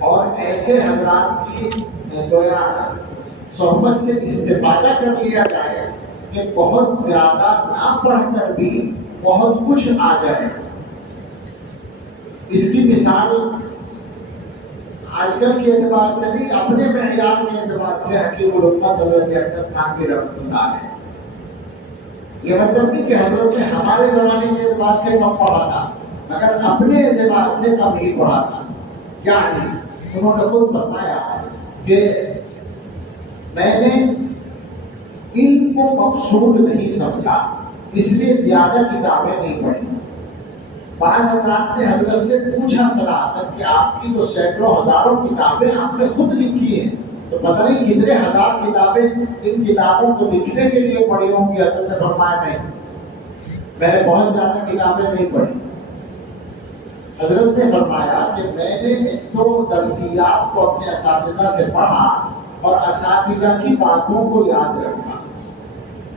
اور ایسے حضرات کی گویا صحبت سے استفادہ کر لیا جائے کہ بہت زیادہ نہ پڑھ کر بھی بہت کچھ آ جائے۔ اس کی مثال آج کل کے اعتبار سے نہیں، اپنے معیار کے اعتبار سے حکیم الامت حضرت اقدس تھانوی رحمۃ اللہ علیہ، یہ مطلب نہیں کہ حضرت نے ہمارے زمانے کے اعتبار سے کم پڑھا تھا، مگر اپنے اعتبار سے کم ہی پڑھا تھا۔ یعنی انہوں نے خود فرمایا کہ میں نے علم کو مقصود نہیں سمجھا، اس لیے زیادہ کتابیں نہیں پڑھی۔ بعض حضرات نے حضرت سے پوچھا صراحتاً کہ آپ کی تو سینکڑوں ہزاروں کتابیں آپ نے خود لکھی ہیں، تو پتہ نہیں کتنے ہزار کتابیں ان کتابوں کو لکھنے کے لیے پڑھی ہوں گی۔ حضرت نے فرمایا نہیں، میں نے بہت زیادہ کتابیں نہیں پڑھی۔ حضرت نے فرمایا کہ میں نے تو درسیات کو اپنے اساتذہ سے پڑھا اور اساتذہ کی باتوں کو یاد رکھا،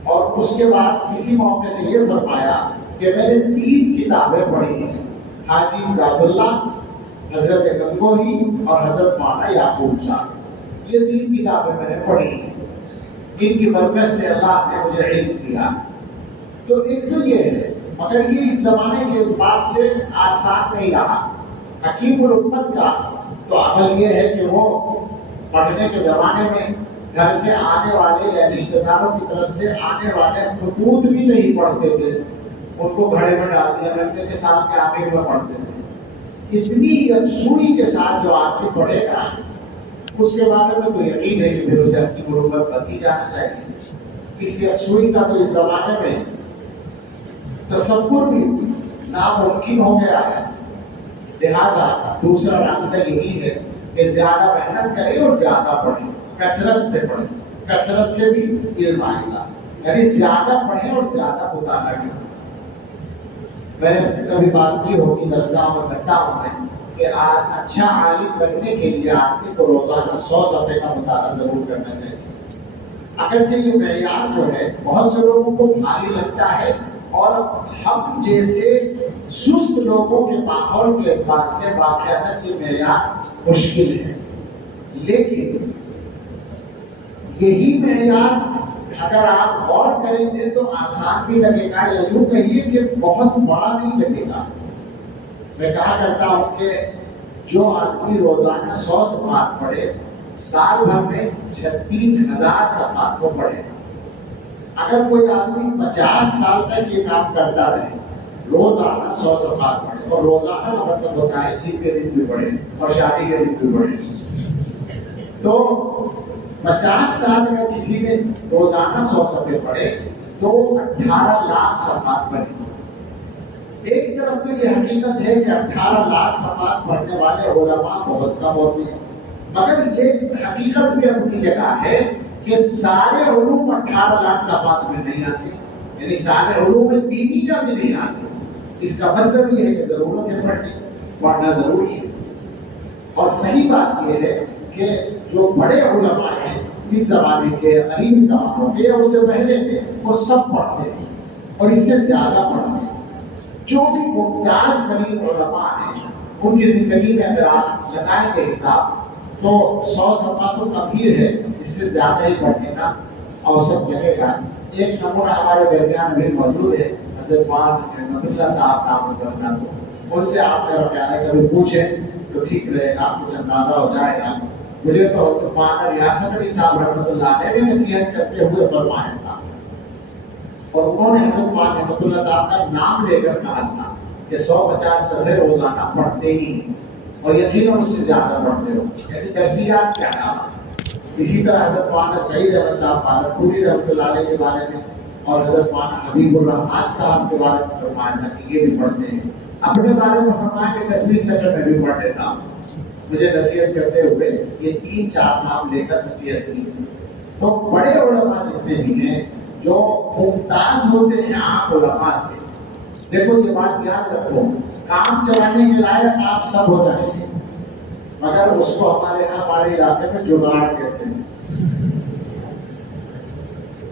اور اس کے بعد کسی موقع سے یہ فرمایا کہ میں نے 3 کتابیں پڑھی ہیں، حاجی امداد اللہ، حضرت گنگوہی اور حضرت مولانا یعقوب صاحب، یہ 3 کتابیں میں نے پڑھی ہیں، ان کی برکت سے اللہ نے مجھے علم دیا۔ تو ایک تو یہ ہے، مگر یہ اس زمانے کے اعتبار سے آسان نہیں رہا۔ حکیم الامت کا تو عمل یہ ہے کہ وہ پڑھنے کے زمانے میں گھر سے آنے والے یا رشتہ داروں کی طرف سے آنے والے خطوط بھی نہیں پڑھتے تھے، ان کو گھڑے میں ڈال دیا کرتے تھے، سال کے آخر میں پڑھتے تھے۔ اتنی یکسوئی کے ساتھ جو آدمی پڑھے گا اس کے بارے میں تو یقین ہے کہ پھر اسے حکیم الامت بن ہی جانا چاہیے۔ اس یکسوئی کا تو اس زمانے میں تصور بھی ناممکن ہو گیا ہے، لہذا دوسرا راستہ یہی ہے کہ زیادہ محنت کریں اور زیادہ پڑھیں، کثرت سے پڑھیں، کثرت سے بھی علم آئے گا، یعنی زیادہ پڑھیں اور زیادہ مطالعہ کریں۔ میں نے کبھی بات کی ہوگی درسگاہ میں کرتا ہوں میں کہ آج اچھا عالم بننے کے لیے آدمی کو روزانہ 100 صفحے کا مطالعہ ضرور کرنا چاہیے۔ اگرچہ یہ معیار جو ہے بہت سے لوگوں کو بھاری لگتا ہے، اور ہم جیسے سست لوگوں کے ماحول کے اعتبار سے واقعات یہ معیار مشکل ہے، لیکن یہی معیار اگر آپ غور کریں گے تو آسان بھی لگے گا، یا یوں کہیے کہ بہت بڑا نہیں لگے گا۔ میں کہا کرتا ہوں کہ جو آدمی روزانہ 100 صفحات پڑھے، سال بھر میں 36,000 صفحات کو پڑھے۔ اگر کوئی آدمی 50 سال تک یہ کام کرتا رہے، روزانہ 100 صفحات پڑھے، اور روزانہ کا مطلب ہوتا ہے عید کے دن بھی پڑھے اور شادی کے دن بھی پڑھے، تو 50 سال اگر کسی نے روزانہ 100 صفحے پڑھے تو 18 لاکھ صفحات پڑھے۔ ایک طرف تو یہ حقیقت ہے کہ 18 لاکھ صفحات پڑھنے والے علماء بہت کم ہوتے ہیں، مگر یہ حقیقت بھی اپنی جگہ ہے کہ سارے علوم 18 لاکھ صفحات میں نہیں آتے، یعنی سارے علوم دینیہ میں نہیں آتے۔ اس کا مطلب یہ ہے کہ ضرورت ہے پڑھنا ضروری ہے۔ اور صحیح بات یہ ہے کہ جو بڑے علماء ہیں اس زمانے کے، قریبی زمانوں کے یا اس سے پہلے کے، وہ سب پڑھتے ہیں اور اس سے زیادہ پڑھتے ہیں۔ جو بھی ممتاز ترین علماء ہیں ان کی زندگی میں اگر آپ لگائیں گے حساب تو 100 صفحہ تو کبیر ہے، اس سے زیادہ ہی پڑھنے کا اوسط لگے گا۔ ایک نمونہ ہمارے درمیان بھی موجود ہے، حضرت مولانا رحمۃ اللہ صاحب نام کرنا، تو ان سے آپ میرا خیال ہے کبھی پوچھیں تو ٹھیک رہے گا، کچھ اندازہ ہو جائے گا۔ مجھے تو حضرت مولانا ریاست علی صاحب رحمۃ اللہ علیہ نے نصیحت کرتے ہوئے فرمایا تھا، اور انہوں نے حضرت مولانا رحمۃ اللہ صاحب کا نام لے کر کہا تھا کہ 150 صفحے روزانہ پڑھتے ہی، اور یقیناً اس سے زیادہ پڑھتے ہو، یعنی درسیات کیا ہے۔ اسی طرح حضرت مولانا سعید احمد صاحب پالنپوری رحمۃ اللہ علیہ کے بارے میں اور حضرت مولانا حبیب الرحمان صاحب کے بارے میں فرمایا تھا کہ یہ بھی پڑھتے ہیں۔ اپنے بارے میں فرمایا کہ 10ویں صدر میں بھی پڑھ لیتا ہوں۔ مجھے نصیحت کرتے ہوئے یہ 3-4 نام لے کر نصیحت کی۔ تو بڑے علماء جتنے بھی ہیں جو ممتاز ہوتے ہیں عام علماء سے، دیکھو یہ بات یاد رکھو، کام چلانے کے لائق آپ سب ہو جائیں گے، مگر اس کو ہمارے علاقے میں جگاڑ کہتے ہیں۔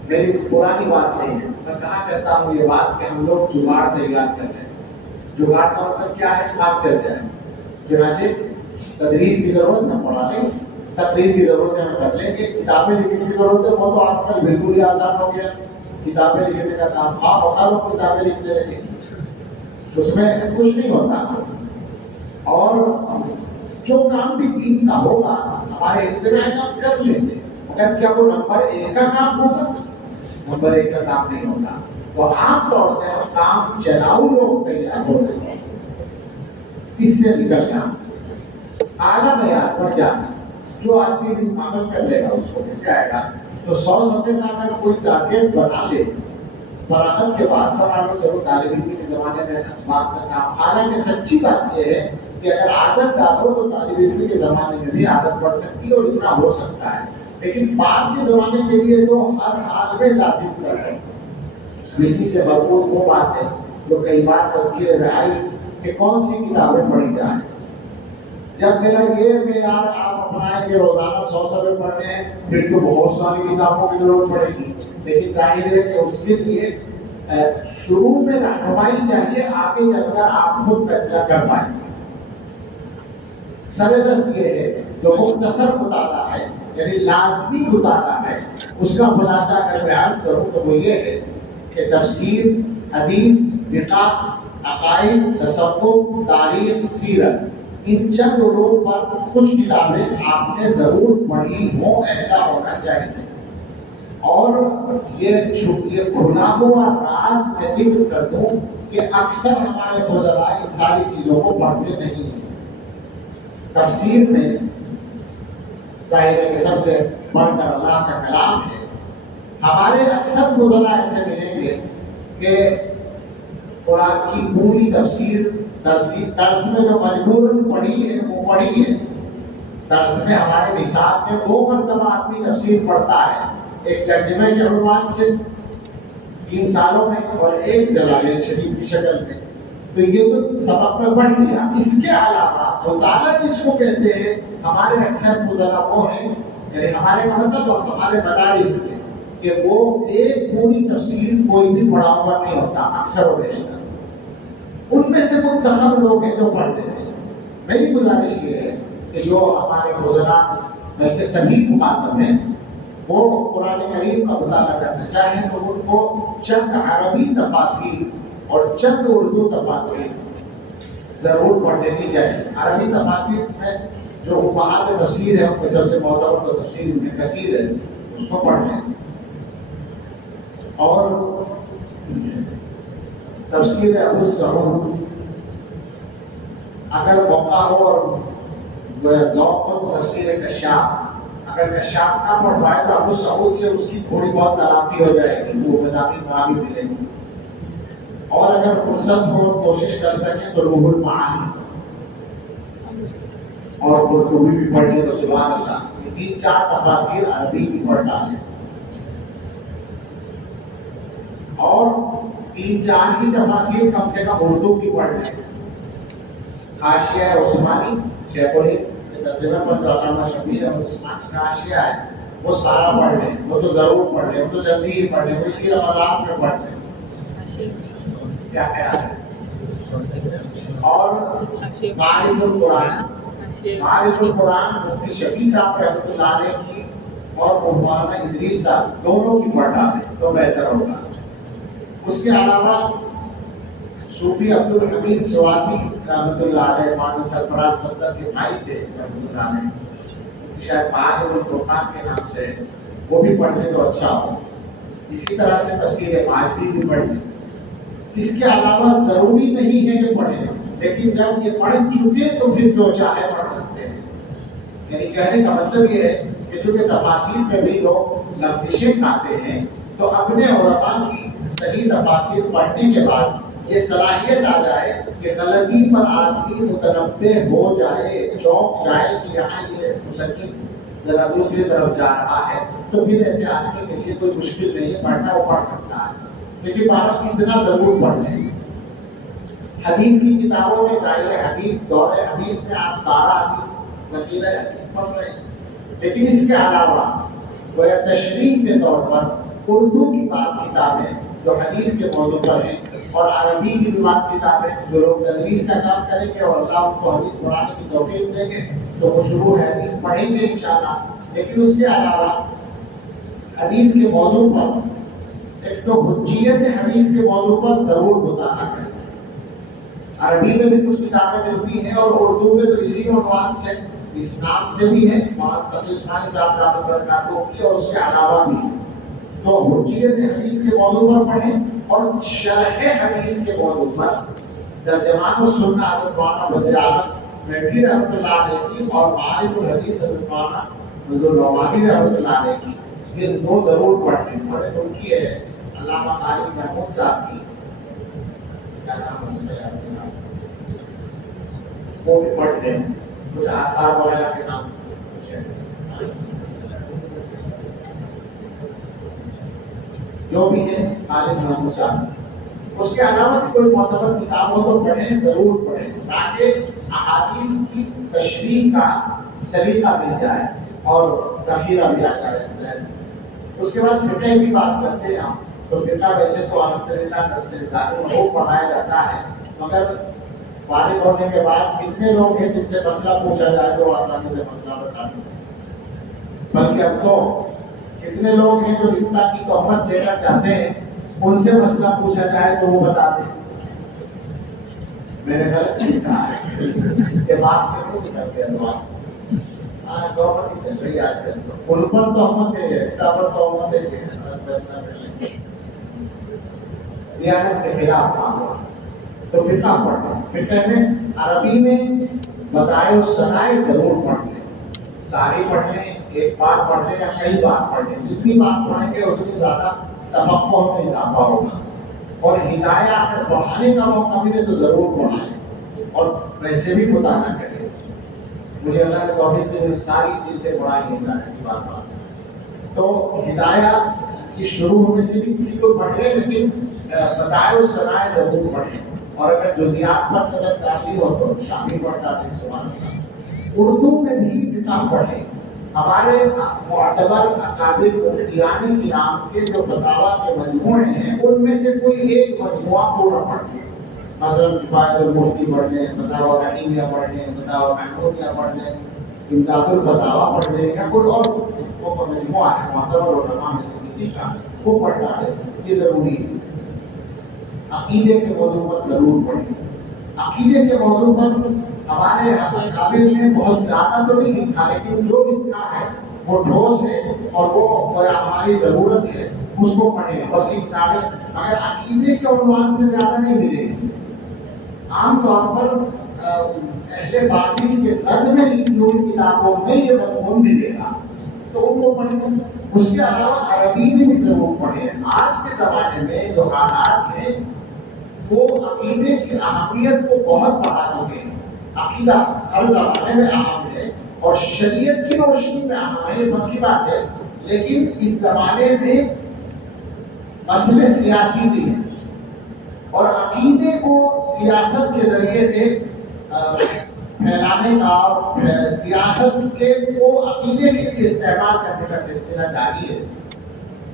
میری پرانی بات نہیں ہے، میں کہا کرتا ہوں یہ بات کہ ہم لوگ جگاڑ تیار کر رہے ہیں۔ جگاڑ کا مطلب کیا ہے؟ کام چل جائے۔ چنانچہ تدریس کی ضرورت نہ پڑھا لیں، تقریر کی ضرورت ہے ہم کر لیں گے، کتابیں لکھنے کی ضرورت ہے وہ تو آج کل بالکل ہی آسان ہو گیا، کتابیں لکھنے کا کام خواہ بخواہ لوگ کتابیں لکھنے لگے، اس میں کچھ نہیں ہوتا۔ اور جو کام بھی دین کا ہوگا ہمارے حصے میں ہم کر لیں گے، مگر کیا وہ نمبر 1 کا کام ہوگا؟ نمبر 1 کا کام نہیں ہوتا۔ وہ عام طور سے ہم کام چلاؤ لوگ تیار ہو رہے ہیں، اس سے نکلنا اعلیٰ معیار پر جانا، جو آدمی بھی عمل کر لے گا اس کو مل جائے گا۔ تو 100 صفحے کا اگر کوئی ٹارگیٹ بنا لے، فراغت کے بعد بنا لو، چلو طالب علم کے زمانے میں اسباب کا کام، حالانکہ سچی بات یہ ہے کہ اگر عادت ڈالو تو طالب علم کے زمانے میں بھی عادت پڑ سکتی ہے اور اتنا ہو سکتا ہے، لیکن بعد کے زمانے کے لیے تو ہر حال میں لازم کر رہے ہیں۔ اسی سے بھرپور وہ بات ہے جو کئی بار تذکرے میں آئی کہ کون سی کتابیں پڑھی جائیں۔ جب میرا یہ معیار آپ اپنائیں کہ روزانہ 100 صفحے پڑھنے ہیں، پھر تو بہت ساری کتابوں کی ضرورت پڑے گی، لیکن ظاہر ہے کہ اس کے لیے شروع میں رہنمائی چاہیے، آگے چل کر آپ خود فیصلہ کر پائیں۔ سر دست یہ ہے جو مختصر مطالعہ ہے، یعنی لازمی مطالعہ ہے، اس کا خلاصہ اگر میں عرض کروں تو وہ یہ ہے کہ تفسیر، حدیث، فقہ، عقائد، تصوف، تاریخ، سیرت، ان چند علوم پر کچھ کتابیں آپ نے ضرور پڑھی ہوں، ایسا ہونا چاہیے۔ اور یہ کھلا ہوا راز میں ذکر کر دوں کہ اکثر ہمارے فضلاء ان ساری چیزوں کو پڑھتے نہیں ہیں۔ تفسیر میں ظاہر ہے کہ سب سے بڑھ کر اللہ کا کلام ہے، ہمارے اکثر فضلاء ایسے ملیں گے کہ قرآن کی پوری تفسیر درس میں جو مجبوراً پڑھی ہے وہ پڑھی ہے۔ درس میں ہمارے نصاب میں 2 مرتبہ آدمی تفسیر پڑھتا ہے، ایک ترجمے کے عنوان سے 3 سالوں میں اور ایک جلالین شریف کی شکل میں، تو یہ تو سبق میں پڑھ لیا۔ اس کے علاوہ مطالعہ جس کو کہتے ہیں ہمارے اکثر فضلاء وہ ہیں، یعنی ہمارے کا مطلب ہمارے مدارس کے، کہ وہ ایک پوری تفسیر کوئی بھی پڑھا ہوا نہیں ہوتا، اکثر و بیشتر ان میں سے منتخب لوگ ہیں جو پڑھ لیتے ہیں۔ میری گزارش یہ ہے کہ جو ہمارے فضلاء کے سبھی مخاطب ہیں وہ قرآن کریم کا مطالعہ کرنا چاہیں تو ان کو چند عربی تفاسیر اور چند اردو تفاسیر ضرور پڑھ لینی چاہیے۔ عربی تفاسیر میں جو امہات تفسیر ہے ان میں سب سے معتبر تو تفسیر ابن کثیر ہے، اس کو پڑھ لیں۔ اور تفسیر ابو سعود اگر موقع ہو اور ذوق ہو تو تفسیر کشاف، اگر کشاف نہ پڑھ پائے تو ابو سعود سے اس کی تھوڑی بہت تلافی ہو جائے گی، وہ مضامین وہاں بھی ملیں گے۔ اور اگر فرصت ہو کوشش کر سکیں تو روح المعانی اور قرطبی بھی پڑھ لیں تو سبحان اللہ، یہ 3-4 تفاسیر عربی بھی پڑھ ڈالیں، اور 3-4 کی تفاسیر کم سے کم اردو کی پڑھ لیں۔ حاشیہ عثمانی شیخ الہند کے ترجمے پر جو علامہ شبیر احمد عثمانی کا حاشیہ ہے وہ سارا پڑھ لیں، وہ تو ضرور پڑھ لیں، وہ تو جلدی ہی پڑھ لیں، وہ اسی رمضان میں پڑھ لیں۔ کیا خیال ہے؟ اور معارف القرآن، معارف القرآن مفتی شفیع صاحب رحمۃ اللہ علیہ کی اور مولانا ادریس صاحب دونوں کی پڑھ ڈالیں تو بہتر ہوگا۔ اس کے علاوہ صوفی عبد الحمید سواتی رحمۃ اللہ علیہ، مولانا سرفراز صفدر کے بھائی تھے رحمۃ اللہ علیہ، شاید معارف القرآن کے نام سے، وہ بھی پڑھ لیں تو اچھا ہو۔ اسی طرح سے تفسیر ماجدی بھی پڑھ لیں۔ اس کے علاوہ ضروری نہیں ہے کہ پڑھیں، لیکن جب یہ پڑھ چکے تو پھر جو چاہے پڑھ سکتے ہیں۔ یعنی کہنے کا مطلب یہ ہے کہ چونکہ تفاسیر میں بھی لوگ لفظشیں کھاتے ہیں تو اپنے علماء کی صحیح تفاسیر پڑھنے کے بعد یہ صلاحیت آ جائے کہ غلطی پر آدمی متنبہ ہو جائے، چونک جائے کہ یہاں یہ مسلم ذرا دوسری طرف جا رہا ہے، تو پھر ایسے آدمی کے لیے کوئی مشکل نہیں ہے، پڑھنا وہ پڑھ سکتا ہے، لیکن بارہ اتنا ضرور پڑھ لیں۔ حدیث کی کتابوں میں ظاہر حدیث دور حدیث میں آپ سارا حدیث ذخیرہ حدیث پڑھ رہے ہیں، لیکن اس کے علاوہ وہ تشریح کے طور پر اردو کی بعض کتابیں جو حدیث کے موضوع پر ہیں، اور عربی کی بھی بعض کتابیں جو لوگ تدریس کا کام کریں گے اور اللہ ان کو حدیث پڑھانے کی توفیق دیں گے تو وہ شروع حدیث پڑھیں گے انشاءاللہ۔ لیکن اس کے علاوہ حدیث کے موضوع پر ایک تو حجیت حدیث کے موضوع پر ضرور مطالعہ کریں۔ عربی میں بھی کچھ کتابیں ملتی ہیں اور اردو میں تو اسی عنوان سے اس نام سے بھی ہے، تقی عثمانی صاحب دامت برکاتہ کی، اور اس کے علاوہ بھی ہے۔ تو حجیت حدیث کے موضوع پر پڑھیں اور شرح حدیث کے موضوع پر ترجمان السنہ حضرت مولانا بدر اعظم مہدی رحمۃ اللہ علیہ کی اور معارف الحدیث حضرت مولانا نعمانی رحمۃ اللہ علیہ کی، یہ دو ضرور پڑھیں۔ بڑے ان کی ہے علامہ قاری محمود صاحب کی، کیا نام ہے وہ بھی پڑھتے ہیں، کچھ آثار وغیرہ کے نام سے کچھ ہے، جو بھی ہے عالم محمود صاحب۔ اس کے علاوہ کوئی معتبر کتاب ہو تو پڑھیں، ضرور پڑھیں، تاکہ احادیث کی تشریح کا سلیقہ مل جائے اور ذخیرہ بھی آ جائے۔ اس کے بعد فقہ کی بات کرتے ہیں ہم، تو فقہ ویسے تو الحمدللہ درس وہ پڑھایا جاتا ہے، مگر فارغ ہونے کے بعد کتنے لوگ ہیں جن سے مسئلہ پوچھا جائے تو آسانی سے مسئلہ بتا دیں، بلکہ اب تو کتنے لوگ ہیں جو افتاء کی تہمت دینا چاہتے ہیں، ان سے مسئلہ پوچھا جائے تو وہ بتا دیں۔ میں نے غلط نہیں کہا ہے، دماغ سے نہیں نکلتے، دماغ سے گورنمنٹ ہی چل رہی ہے آج کل، ان پر تہمت ہے، افتاء پر تہمت ہے کہ فیصلہ کر لیں، ریاست کے خلاف کام ہوا۔ تو فقہ پڑھیں، فقہ میں عربی میں بدائع الصنائع ضرور پڑھ لیں، ساری پڑھ لیں، ایک بار پڑھ لیں یا کئی بار پڑھ لیں، جتنی بار پڑھیں گے اتنی زیادہ تفقہ میں اضافہ ہوگا، اور ہدایہ اگر پڑھانے کا موقع ملے تو ضرور پڑھائیں، اور ویسے بھی مطالعہ کریں۔ مجھے اللہ نے توفیق دی، ساری چیزیں پڑھائی ہدایہ کی بات بات، تو ہدایہ کی شروع میں سے بھی کسی کو پڑھ لیں، لیکن بدائع الصنائع ضرور پڑھیں، اور اگر جزیات پر نظر ڈالنی ہو تو شامل پڑھ ڈالیں۔ سبحان اللہ۔ اردو میں بھی فقہ پڑھیں، ہمارے معتبر اکابر مفتیان کرام کے جو فتاویٰ کے مجموعے ہیں ان میں سے کوئی ایک مجموعہ پورا پڑھ لیں، مثلا کفایت المفتی پڑھ لیں، فتاویٰ رحیمیہ پڑھ لیں، فتاویٰ محمودیہ پڑھ لیں، امداد الفتاویٰ پڑھ لیں، یا کوئی اور مجموعہ ہے معتبر علماء میں سے کسی کا، وہ پڑھ ڈالیں، یہ ضروری ہے۔ عقیدے کے موضوع پر ضرور پڑھیں۔ عقیدے کے موضوع پر ہمارے حضرت کابل نے بہت زیادہ تو نہیں لکھا، لیکن جو لکھا ہے وہ ٹھوس ہے اور وہ ہماری ضرورت ہے، اس کو پڑھیں۔ اور سی کتابیں اگر عقیدے کے عنوان سے زیادہ نہیں ملے گی، عام طور پر اہل باطل کے رد میں لکھی ہوئی کتابوں میں یہ مضمون ملے گا، تو ان کو پڑھیں۔ اس کے علاوہ عربی میں بھی ضرور پڑھیں۔ آج کے زمانے میں جو حالات ہیں وہ عقیدے کی اہمیت کو بہت بڑھا چکے ہیں۔ عقیدہ ہر زمانے میں اہم ہے اور شریعت کی روشنی میں اہم ہے، یہ پکی بات ہے، لیکن اس زمانے میں مسئلے سیاسی بھی ہیں، اور عقیدے کو سیاست کے ذریعے سے پھیلانے کا اور سیاست کے کو عقیدے کے لیے استعمال کرنے کا سلسلہ جاری ہے۔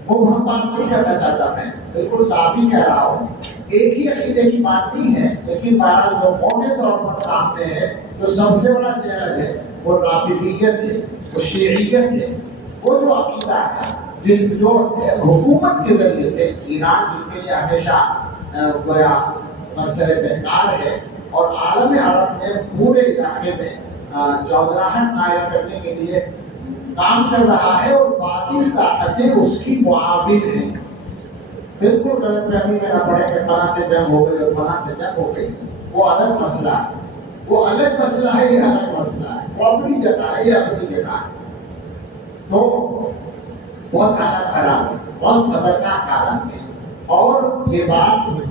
وہ ہم بات نہیں کرنا چاہتا، میں بالکل صاف ہی کہہ رہا ہوں، ایک ہی عقیدے کی بات نہیں ہے، لیکن بہرحال جو موٹے طور پر سامنے ہے، جو سب سے بڑا چیلنج ہے وہ رافضیت ہے، وہ شیعیت ہے۔ وہ جو عقیدہ ہے جس جو حکومت کے ذریعے سے ایران جس کے لیے ہمیشہ گویا مسئلہ بیکار ہے، اور عالم عرب میں پورے علاقے میں چودراہٹ قائم کرنے کے لیے کام کر رہا ہے، اور باقی طاقتیں اس کی معاون ہیں۔ بالکل غلط فہمی میں نہ پڑے کہ فلاں سے جنگ ہو گئی اور فلاں سے جنگ ہو گئی، وہ الگ مسئلہ ہے، وہ الگ مسئلہ ہے، یہ الگ مسئلہ ہے، وہ اپنی جگہ ہے، یہ اپنی جگہ ہے۔ تو بہت حالات خراب ہے، بہت خطرناک حالات ہیں، اور یہ بات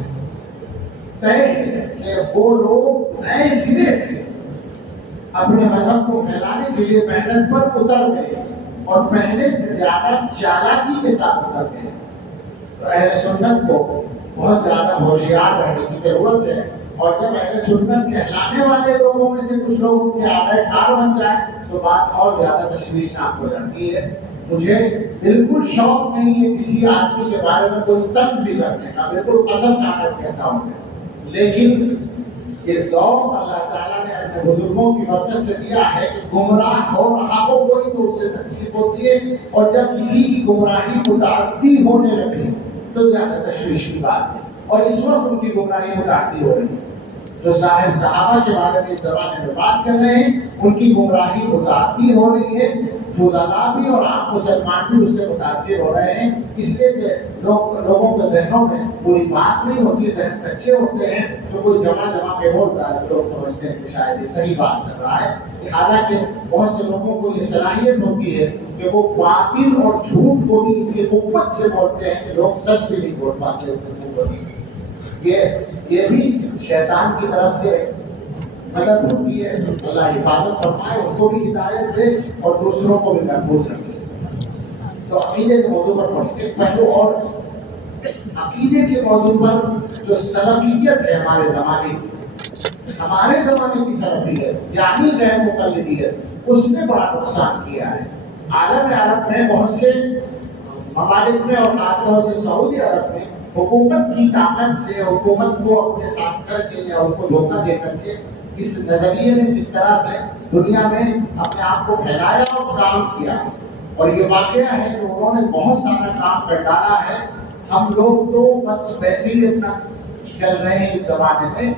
طے ہے کہ وہ لوگ نئے سرے سے اپنے مذہب کو پھیلانے کے لیے محنت پر اتر گئے، اور پہلے سے زیادہ چالاکی کے ساتھ اتر گئے۔ تو اہل سنت کو بہت زیادہ ہوشیار رہنے کی ضرورت ہے، اور جب اہل سنت کہلانے والے لوگوں میں سے کچھ لوگ ان کے آلائے کار بن جائیں تو بات اور زیادہ تشویشناک ہو جاتی ہے۔ مجھے بالکل شوق نہیں ہے کسی آدمی کے بارے میں کوئی طنز بھی کرنے کا، بالکل پسند آ کر کہتا ہوں میں، لیکن یہ ذوق اللہ تعالیٰ نے اپنے بزرگوں کی برکت سے دیا ہے کہ گمراہ ہو رہا ہو کوئی تو اس سے تکلیف ہوتی ہے، اور جب کسی کی گمراہی متعدی ہونے لگے تو زیادہ تشویش کی بات ہے، اور اس وقت ان کی گمراہی متعدی ہو رہی ہے۔ جو صاحب صحابہ کے بارے میں اس زمانے میں بات کر رہے ہیں ان کی گمراہی متعدی ہو رہی ہے، فضلاء بھی اور عام مسلمان بھی اس سے متاثر ہو رہے ہیں، اس لیے کہ لوگوں کے ذہنوں میں پوری بات نہیں ہوتی، ذہن کچے ہوتے ہیں، تو کوئی جمع کے بولتا ہے تو لوگ سمجھتے ہیں کہ شاید یہ صحیح بات کر رہا ہے، حالانکہ بہت سے لوگوں کو یہ صلاحیت ہوتی ہے کہ وہ باطل اور جھوٹ کو بھی اتنی قوت سے بولتے ہیں کہ لوگ سچ بھی نہیں بول پاتے۔ یہ بھی شیطان کی طرف سے مدد ہوتی ہے، اللہ حفاظت فرمائے، ان کو بھی ہدایت دے اور دوسروں کو بھی محفوظ رکھے۔ تو عقیدے کے موضوع پر پڑھتے ہیں پہلو، اور عقیدے کے موضوع پر جو سلفیت ہے ہمارے زمانے کی سلفیت یعنی غیر مقلدیت، اس نے بڑا نقصان کیا ہے۔ عالم عرب میں بہت سے ممالک میں اور خاص طور سے سعودی عرب میں حکومت کی طاقت سے حکومت کو اپنے ساتھ کر کے یا ان کو دھوکہ دے کر کے اس نظریے نے جس طرح سے دنیا میں اپنے آپ کو پھیلایا اور کام کیا ہے، اور یہ واقعہ ہے کہ انہوں نے بہت سارا کام کر ڈالا ہے۔ ہم لوگ تو بس ویسے ہی اپنا چل رہے ہیں، اس زمانے میں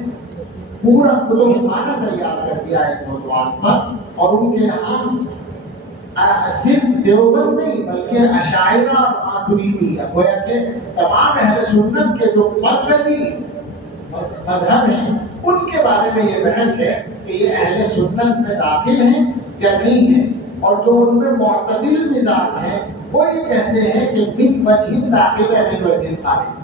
پورا کتب خانہ تیار کر دیا ہے موضوعات پر، اور ان کے یہاں صرف دیوبند نہیں بلکہ اشاعرہ اور ماتریدی، گویا کہ تمام اہل سنت کے جو مرکزی مذہب ہیں ان کے بارے میں یہ بحث ہے کہ یہ اہل سنت میں داخل ہیں یا نہیں ہیں، اور جو ان میں معتدل مزاج ہیں وہ یہ کہتے ہیں کہ من وجہ داخل ہے من وجہ خارج،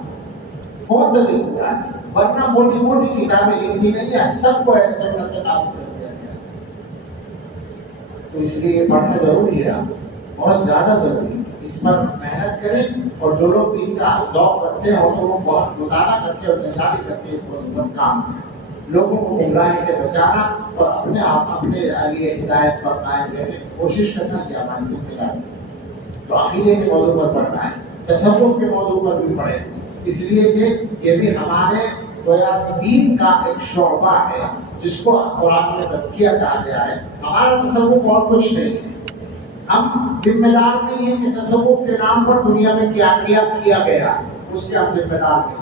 معتدل مزاج، ورنہ موٹی موٹی کتابیں لکھ دی گئی ہیں، سب کو اہل سنت سے ثابت کر دیا گیا۔ تو اس لیے یہ پڑھنا ضروری ہے، بہت زیادہ ضروری ہے، اس پر محنت کریں، اور جو لوگ بھی اس کا ذوق رکھتے ہیں تو وہ بہت مطالعہ کر کے اور تیاری کر کے اس پر کام کریں، لوگوں کو گمراہی سے بچانا اور اپنے آپ اپنے لیے ہدایت پر قائم رہنے کی کوشش کرنا یہ ہماری ذمہ داری ہے۔ تو عقیدے کے موضوع پر پڑھنا ہے، تصوف کے موضوع پر بھی پڑھیں، اس لیے کہ یہ بھی ہمارے دین کا ایک شعبہ ہے جس کو قرآن میں تزکیہ کہا گیا ہے۔ ہمارا تصوف اور کچھ نہیں ہے، ہم ذمہ دار نہیں ہیں کہ تصوف کے نام پر دنیا میں کیا کیا گیا، اس کے ہم ذمہ دار نہیں۔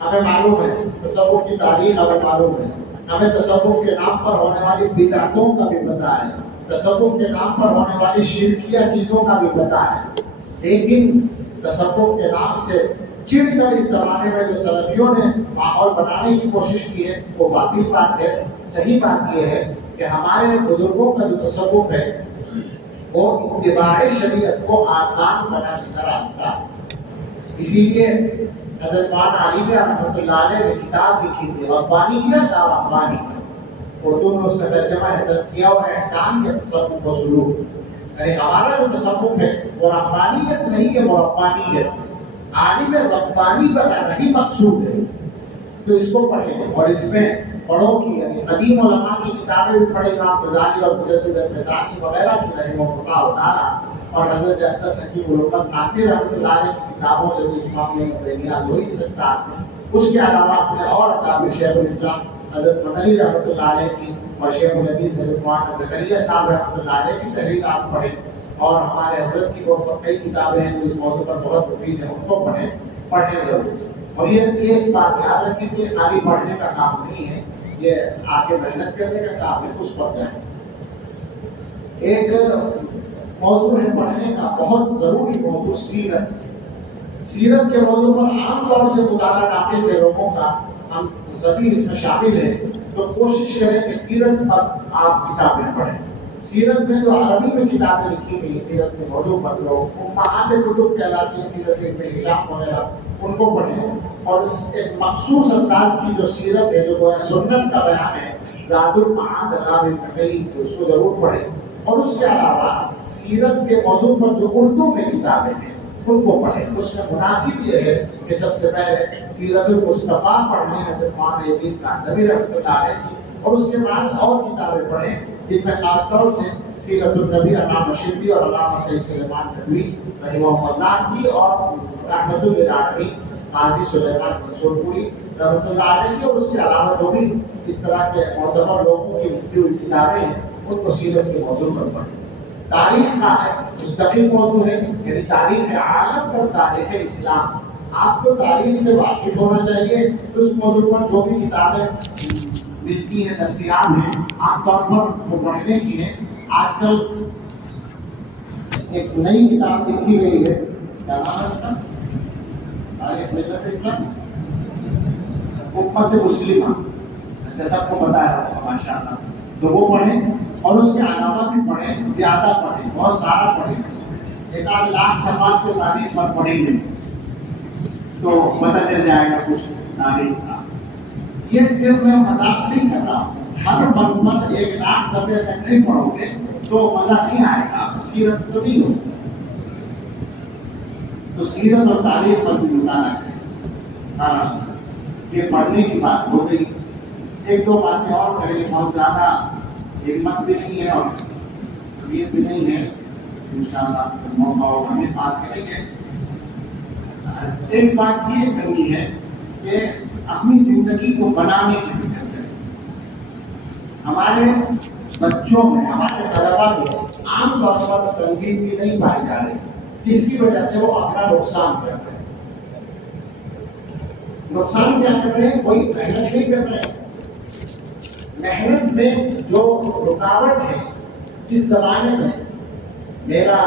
ہمیں معلوم ہے تصوف کی تاریخ، ہمیں معلوم ہے، ہمیں تصوف کے نام پر ہونے والی بدعتوں کا بھی پتہ ہے، تصوف کے نام پر ہونے والی شرکیہ چیزوں کا بھی پتہ ہے، لیکن تصوف کے نام سے چڑ کر اس زمانے میں جو سلفیوں نے ماحول بنانے کی کوشش کی ہے وہ باطل بات ہے۔ صحیح بات یہ ہے کہ ہمارے بزرگوں کا جو تصوف ہے وہ اتباع شریعت کو آسان بنانے کا راستہ، اسی لیے حضرت مولانا علی رحمۃ اللہ علیہ نے کتاب لکھی تھی ربانیت اور رحمانیت، اردو میں اس کا ترجمہ ہے تزکیہ و احسان یا تصوف و سلوک، یعنی ہمارا جو تصوف ہے وہ رحمانیت نہیں ہے، وہ ربانیت، عالم ربانی بنانا ہی مقصود ہے۔ تو اس کو پڑھیں، اور اس میں بڑوں کی یعنی قدیم علماء کی کتابیں بھی پڑھیں، امام غزالی اور مجدد الفسانی وغیرہ کی رحمہ اللہ تعالیٰ، اور حضرت اقدس حکیم الامت تھانوی رحمۃ اللہ علیہ کی کتابوں سے بھی اس معاملے میں بے نیاز ہو ہی نہیں سکتا آدمی۔ اس کے علاوہ اپنے اور اکابر شیخ الاسلام حضرت مدنی رحمۃ اللہ علیہ کی اور شیخ الحدیث حضرت مولانا زکریا صاحب رحمۃ اللہ علیہ کی تحریرات پڑھیں، اور ہمارے حضرت کی کئی کتابیں ہیں جو اس موضوع پر بہت مفید ہیں، ان کو پڑھیں ضرور۔ اور یہ ایک بات یاد رکھیں کہ خالی پڑھنے کا کام نہیں ہے، یہ آگے محنت کرنے کا کام ہے، اس پر جائیں۔ ایک موضوع ہے پڑھنے کا بہت ضروری موضوع سیرت کے موضوع پر عام طور سے مطالعہ ناقص ہے لوگوں کا، ہم سبھی اس میں شامل ہیں، تو کوشش کریں کہ سیرت پر آپ کتابیں پڑھیں۔ سیرت میں جو عربی میں کتابیں لکھی گئی سیرت کے موضوع پر جو امہات کتب کہلاتی ہیں، سیرت ابن ہشام وغیرہ، ان کو پڑھیں، اور اس ایک مخصوص انداز کی جو سیرت ہے جو گویا سنت کا بیان ہے، زاد المعاد اللہ ابن قیم، تو اس کو ضرور پڑھیں۔ اور اس کے علاوہ سیرت کے موضوع پر جو اردو میں کتابیں ہیں ان کو پڑھیں۔ اس میں مناسب یہ ہے کہ سب سے پہلے سیرت المصطفیٰ پڑھیں حضرت مولانا ادریس کاندھوی رحمۃ اللہ علیہ کی، اور اس کے بعد اور کتابیں پڑھیں جن میں خاص طور سے سیرت النبی علامہ شبلی اور علامہ سید سلیمان ندوی رحمہ اللہ کی اور رحمت للعالمین قاضی سلیمان منصور پوری رحمۃ اللہ علیہ کی، اور اس کے علاوہ جو بھی اس طرح کے معتبر لوگوں کی لکھی ہوئی کتابیں ہیں ان کو سیرت کے موضوع پر پڑھیں۔ تاریخ کا ہے مستقل موضوع ہے، یعنی تاریخ عالم اور تاریخ اسلام، آپ کو تاریخ سے واقف ہونا چاہیے۔ اس موضوع پر جو بھی کتابیں ملتی ہیں دستیاب ہیں عام طور پر وہ پڑھنے کی ہیں۔ آج کل ایک نئی کتاب لکھی گئی ہے، کیا نام ہے اس کا؟ تاریخ ملت اسلام امت مسلمہ، جیسا آپ کو بتایا ماشاء اللہ، تو وہ پڑھیں اور اس کے علاوہ بھی پڑھیں، زیادہ پڑھیں، بہت سارا پڑھیں، 1 لاکھ صفحات کو تاریخ پر پڑھیں گے تو پتہ چل جائے گا کچھ تاریخ کا۔ یہ میں مذاق نہیں کر رہا ہوں، ہر مرتبہ 1 لاکھ صفحے تک نہیں پڑھو گے تو مزہ نہیں آئے گا، سیرت تو نہیں ہوگی۔ تو سیرت اور تاریخ پر بھی مطالعہ کریں۔ یہ پڑھنے کی بات ہو گئی، 1-2 باتیں اور کریں، بہت زیادہ ہمت بھی نہیں ہے اور طبیعت بھی نہیں ہے، انشاءاللہ موقع ہوگا ہمیں بات کریں گے۔ ایک بات یہ کرنی ہے کہ اپنی زندگی کو بنانے سے فکر کریں۔ ہمارے بچوں میں، ہمارے طلبا میں عام طور پر سنجیدگی نہیں پائی جا رہی، جس کی وجہ سے وہ اپنا نقصان کر رہے ہیں۔ نقصان کیا کر رہے ہیں؟ کوئی محنت نہیں کر رہے ہیں۔ محنت میں جو رکاوٹ ہے اس زمانے میں، میرا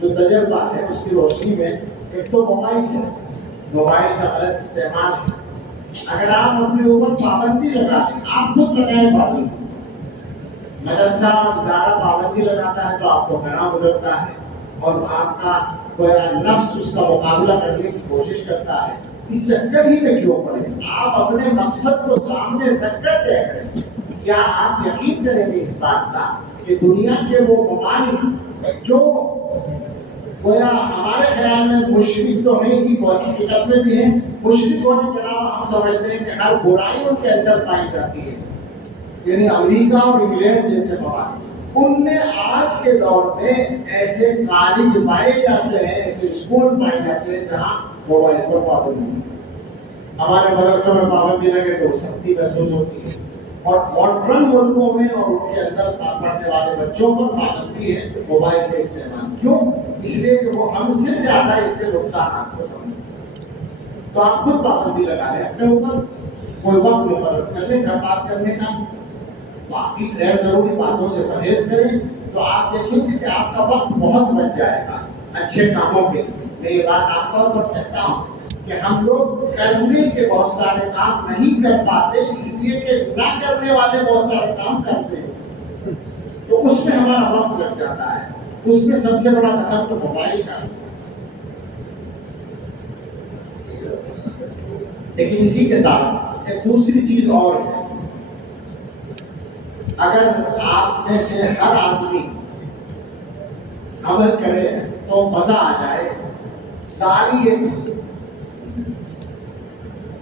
جو تجربہ ہے اس کی روشنی میں، ایک تو موبائل ہے، موبائل کا غلط استعمال ہے۔ اگر آپ اپنے اوپر پابندی لگا لیں، آپ خود لگائیں پابندی، مدرسہ ادارہ پابندی لگاتا ہے تو آپ کو گناہ گزرتا ہے اور آپ کا نفس اس کا مقابلہ کرنے کی کوشش کرتا ہے۔ اس چکر ہی میں کیوں پڑے؟ آپ اپنے مقصد کو سامنے رکھ کر طے کریں۔ کیا آپ یقین کریں گے اس بات کا کہ دنیا کے وہ ممالک جو گویا ہمارے خیال میں مشرک تو ہیں ہی، حقیقت میں بھی ہیں، مشرک ہونے کے علاوہ ہم سمجھتے ہیں کہ ہر برائی ان کے اندر پائی جاتی ہے، یعنی امریکہ اور انگلینڈ جیسے ممالک، ان میں آج کے دور میں ایسے کالج پائے جاتے ہیں، ایسے اسکول پائے جاتے ہیں جہاں موبائل پر پابندی۔ ہمارے مدرسوں میں پابندی لگے تو سختی محسوس ہوتی ہے، اور ماڈرن ملکوں میں اور ان کے اندر پڑھنے والے بچوں پر پابندی ہے موبائل کے استعمال۔ کیوں؟ اس لیے کہ وہ ہم سے زیادہ اس کے نقصانات کو سمجھتے۔ تو آپ خود پابندی لگا لیں اپنے اوپر، کوئی وقت مقرر کر لیں گھر بات کرنے کا، باقی غیر ضروری باتوں سے پرہیز کریں، تو آپ دیکھیں گے کہ آپ کا وقت بہت بچ جائے گا اچھے کاموں کے۔ میں یہ بات عام طور پر کہتا ہوں کہ ہم لوگ کرنے کے بہت سارے کام نہیں کر پاتے، اس لیے کہ نہ کرنے والے بہت سارے کام کرتے ہیں، تو اس میں ہمارا وقت لگ جاتا ہے۔ اس میں سب سے بڑا دخل تو موبائل کا ہے۔ لیکن اسی کے ساتھ ایک دوسری چیز اور ہے، اگر آپ میں سے ہر آدمی عمل کرے تو مزہ آ جائے، ساری ایک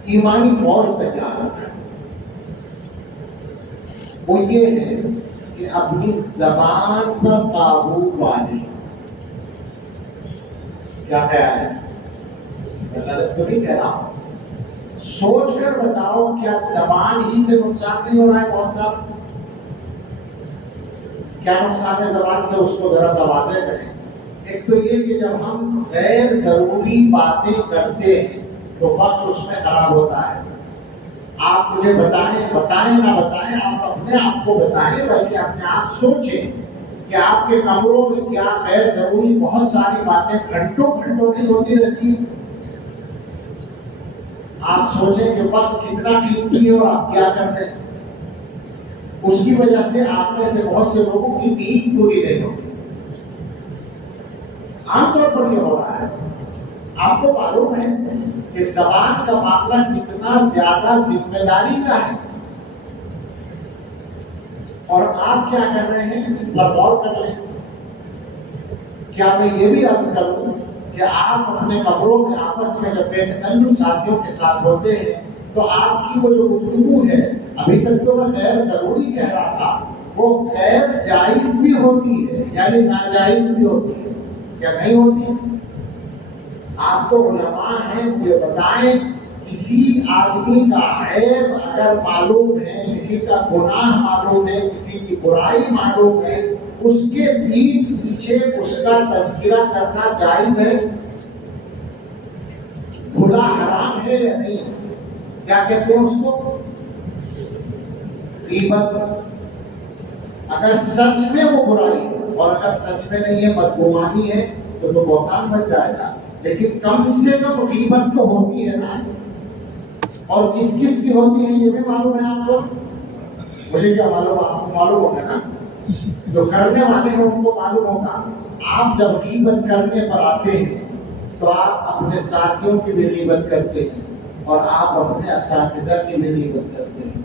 ایمانی فوج تیار ہو جائے۔ وہ یہ ہے کہ اپنی زبان پر قابو پالیں۔ کیا خیال ہے؟ میں غلط تو نہیں کہہ رہا ہوں، سوچ کر بتاؤ، کیا زبان ہی سے نقصان نہیں ہو رہا ہے بہت سا؟ کیا نقصان ہے زبان سے؟ اس کو ذرا سا واضح کریں۔ ایک تو یہ کہ جب ہم غیر ضروری باتیں کرتے ہیں تو وقت اس میں خراب ہوتا ہے۔ آپ مجھے بتائیں نہ بتائیں، آپ اپنے آپ کو بتائیں، بلکہ اپنے آپ سوچیں کہ آپ کے کمروں میں کیا غیر ضروری بہت ساری باتیں گھنٹوں نہیں ہوتی رہتی ہیں۔ آپ سوچیں کہ وقت کتنا قیمتی ہے اور آپ کیا کرتے ہیں، اس کی وجہ سے آپ میں سے بہت سے لوگوں کی نیند پوری نہیں ہوتی۔ عام طور پر یہ ہو رہا ہے۔ آپ کو معلوم ہے کہ زبان کا معاملہ کتنا زیادہ ذمہ داری کا ہے، اور آپ کیا کر رہے ہیں اس پر غور کر لیں۔ کیا میں یہ بھی عرض کروں کہ آپ اپنے کمروں میں آپس میں جب بے تکلف ساتھیوں کے ساتھ ہوتے ہیں تو آپ کی وہ جو گفتگو ہے، ابھی تک تو میں غیر ضروری کہہ رہا تھا، وہ غیر جائز بھی ہوتی ہے یعنی ناجائز بھی ہوتی ہے کیا نہیں ہوتی؟ آپ تو علماء ہیں، مجھے بتائیں کسی آدمی کا عیب اگر معلوم ہے، کسی کا گناہ معلوم ہے، کسی کی برائی معلوم ہے، اس کے پیٹھ پیچھے اس کا تذکرہ کرنا جائز ہے؟ کھلا حرام ہے یا نہیں؟ کیا کہتے ہیں اس کو؟ غیبت۔ اگر سچ میں وہ برائی ہے اور اگر سچ میں نہیں ہے، بدگمانی ہے، تو بہتان بن جائے گا، لیکن کم سے کم غیبت تو ہوتی ہے نا۔ اور کس کس کی ہوتی ہے یہ بھی معلوم ہے آپ کو؟ مجھے کیا معلوم، آپ کو معلوم ہوگا نا، جو کرنے والے ہیں ان کو معلوم ہوگا۔ آپ جب غیبت کرنے پر آتے ہیں تو آپ اپنے ساتھیوں کی بھی غیبت کرتے ہیں، اور آپ اپنے اساتذہ کی بھی غیبت کرتے ہیں،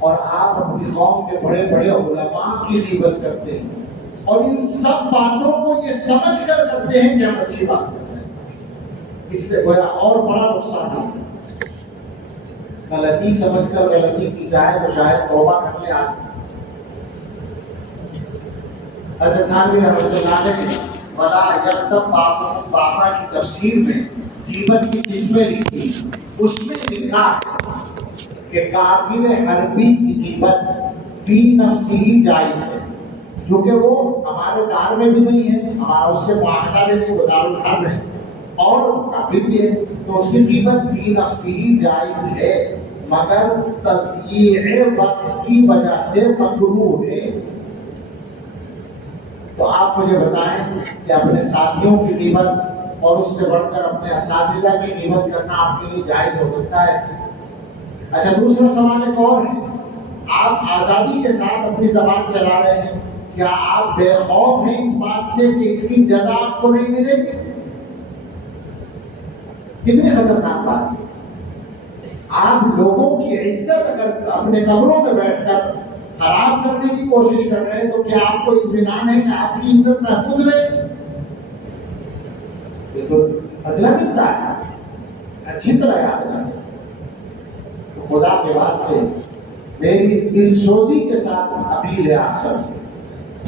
اور آپ اپنی قوم کے بڑے بڑے علماء کی غیبت کرتے ہیں، اور ان سب باتوں کو یہ سمجھ کر کرتے ہیں کہ ہم اچھی بات کرتے ہیں۔ اس سے گویا اور بڑا نقصان ہے۔ غلطی سمجھ کر غلطی کی جائے تو شاید توبہ کر لے آدمی۔ حضرت نانوی رحمۃ اللہ علیہ ولا یکتب باغا کی تفسیر میں غیبت کی قسمیں لکھی، اس میں لکھا ہے کہ کافر حربی کی غیبت فی نفسی ہی جائز ہے، چونکہ وہ ہمارے دار میں بھی نہیں ہے، ہمارا اس سے معاہدہ بھی نہیں، وہ دار الحرب ہے اور کافر بھی ہے، تو اس کی غیبت فی نفسی ہی جائز ہے، مگر تضییع وقت کی وجہ سے مکروہ ہے۔ تو آپ مجھے بتائیں کہ اپنے ساتھیوں کی غیبت اور اس سے بڑھ کر اپنے اساتذہ کی غیبت کرنا آپ کے لیے جائز ہو سکتا ہے؟ اچھا، دوسرا سوال ایک اور ہے، آپ آزادی کے ساتھ اپنی زبان چلا رہے ہیں، کیا آپ بے خوف ہیں اس بات سے کہ اس کی جزا آپ کو نہیں ملے گی؟ کتنی خطرناک بات ہے۔ آپ لوگوں کی عزت اگر اپنے کمروں میں بیٹھ کر خراب کرنے کی کوشش کر رہے ہیں تو کیا آپ کو اطمینان ہے کہ آپ کی عزت محفوظ رہے؟ یہ تو بدلہ ملتا ہے، اچھی طرح یاد رکھیں۔ خدا کے واسطے میری دل سوزی کے ساتھ اپیل ہے آپ سب سے،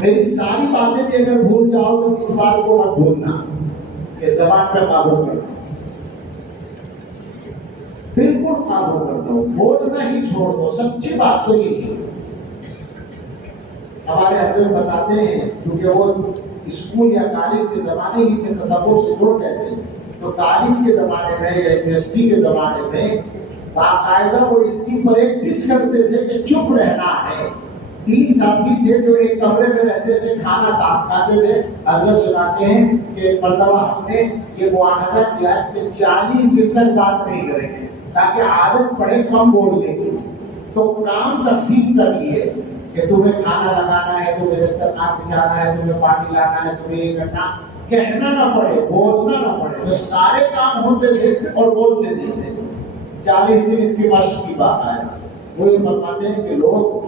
میری ساری باتیں بھی اگر بھول جاؤ تو اس بات کو مت بھولنا کہ زبان پر قابو کرنا، بالکل قابو کر دو، بولنا ہی چھوڑ دو، سچی بات تو یہ ہے۔ ہمارے حضرت بتاتے ہیں، چونکہ وہ اسکول یا کالج کے زمانے ہی سے تصور سے جڑ گئے تھے، تو کالج کے زمانے میں یا یونیورسٹی کے زمانے میں باقاعدہ وہ اس کی پریکٹس کرتے تھے کہ چپ رہنا ہے۔ 3 ساتھی تھے جو ایک کمرے میں رہتے تھے، کھانا ساتھ کھاتے تھے۔ حضرت سناتے ہیں کہ ایک مرتبہ ہم نے یہ معاہدہ کیا کہ 40 دن تک بات نہیں کریں گے تاکہ عادت پڑے کم بولنے کی۔ تو کام تقسیم کر لیے کہ تمہیں کھانا لگانا ہے، تمہیں دسترخوان بچھانا ہے، تمہیں پانی لانا ہے، تمہیں یہ کرنا، کہنا نہ پڑے، بولنا نہ پڑے، تو سارے کام ہوتے تھے اور بولتے نہیں تھے۔ 40 دن اس کی مشق کی بات آئے۔ وہ یہ فرماتے ہیں کہ لوگ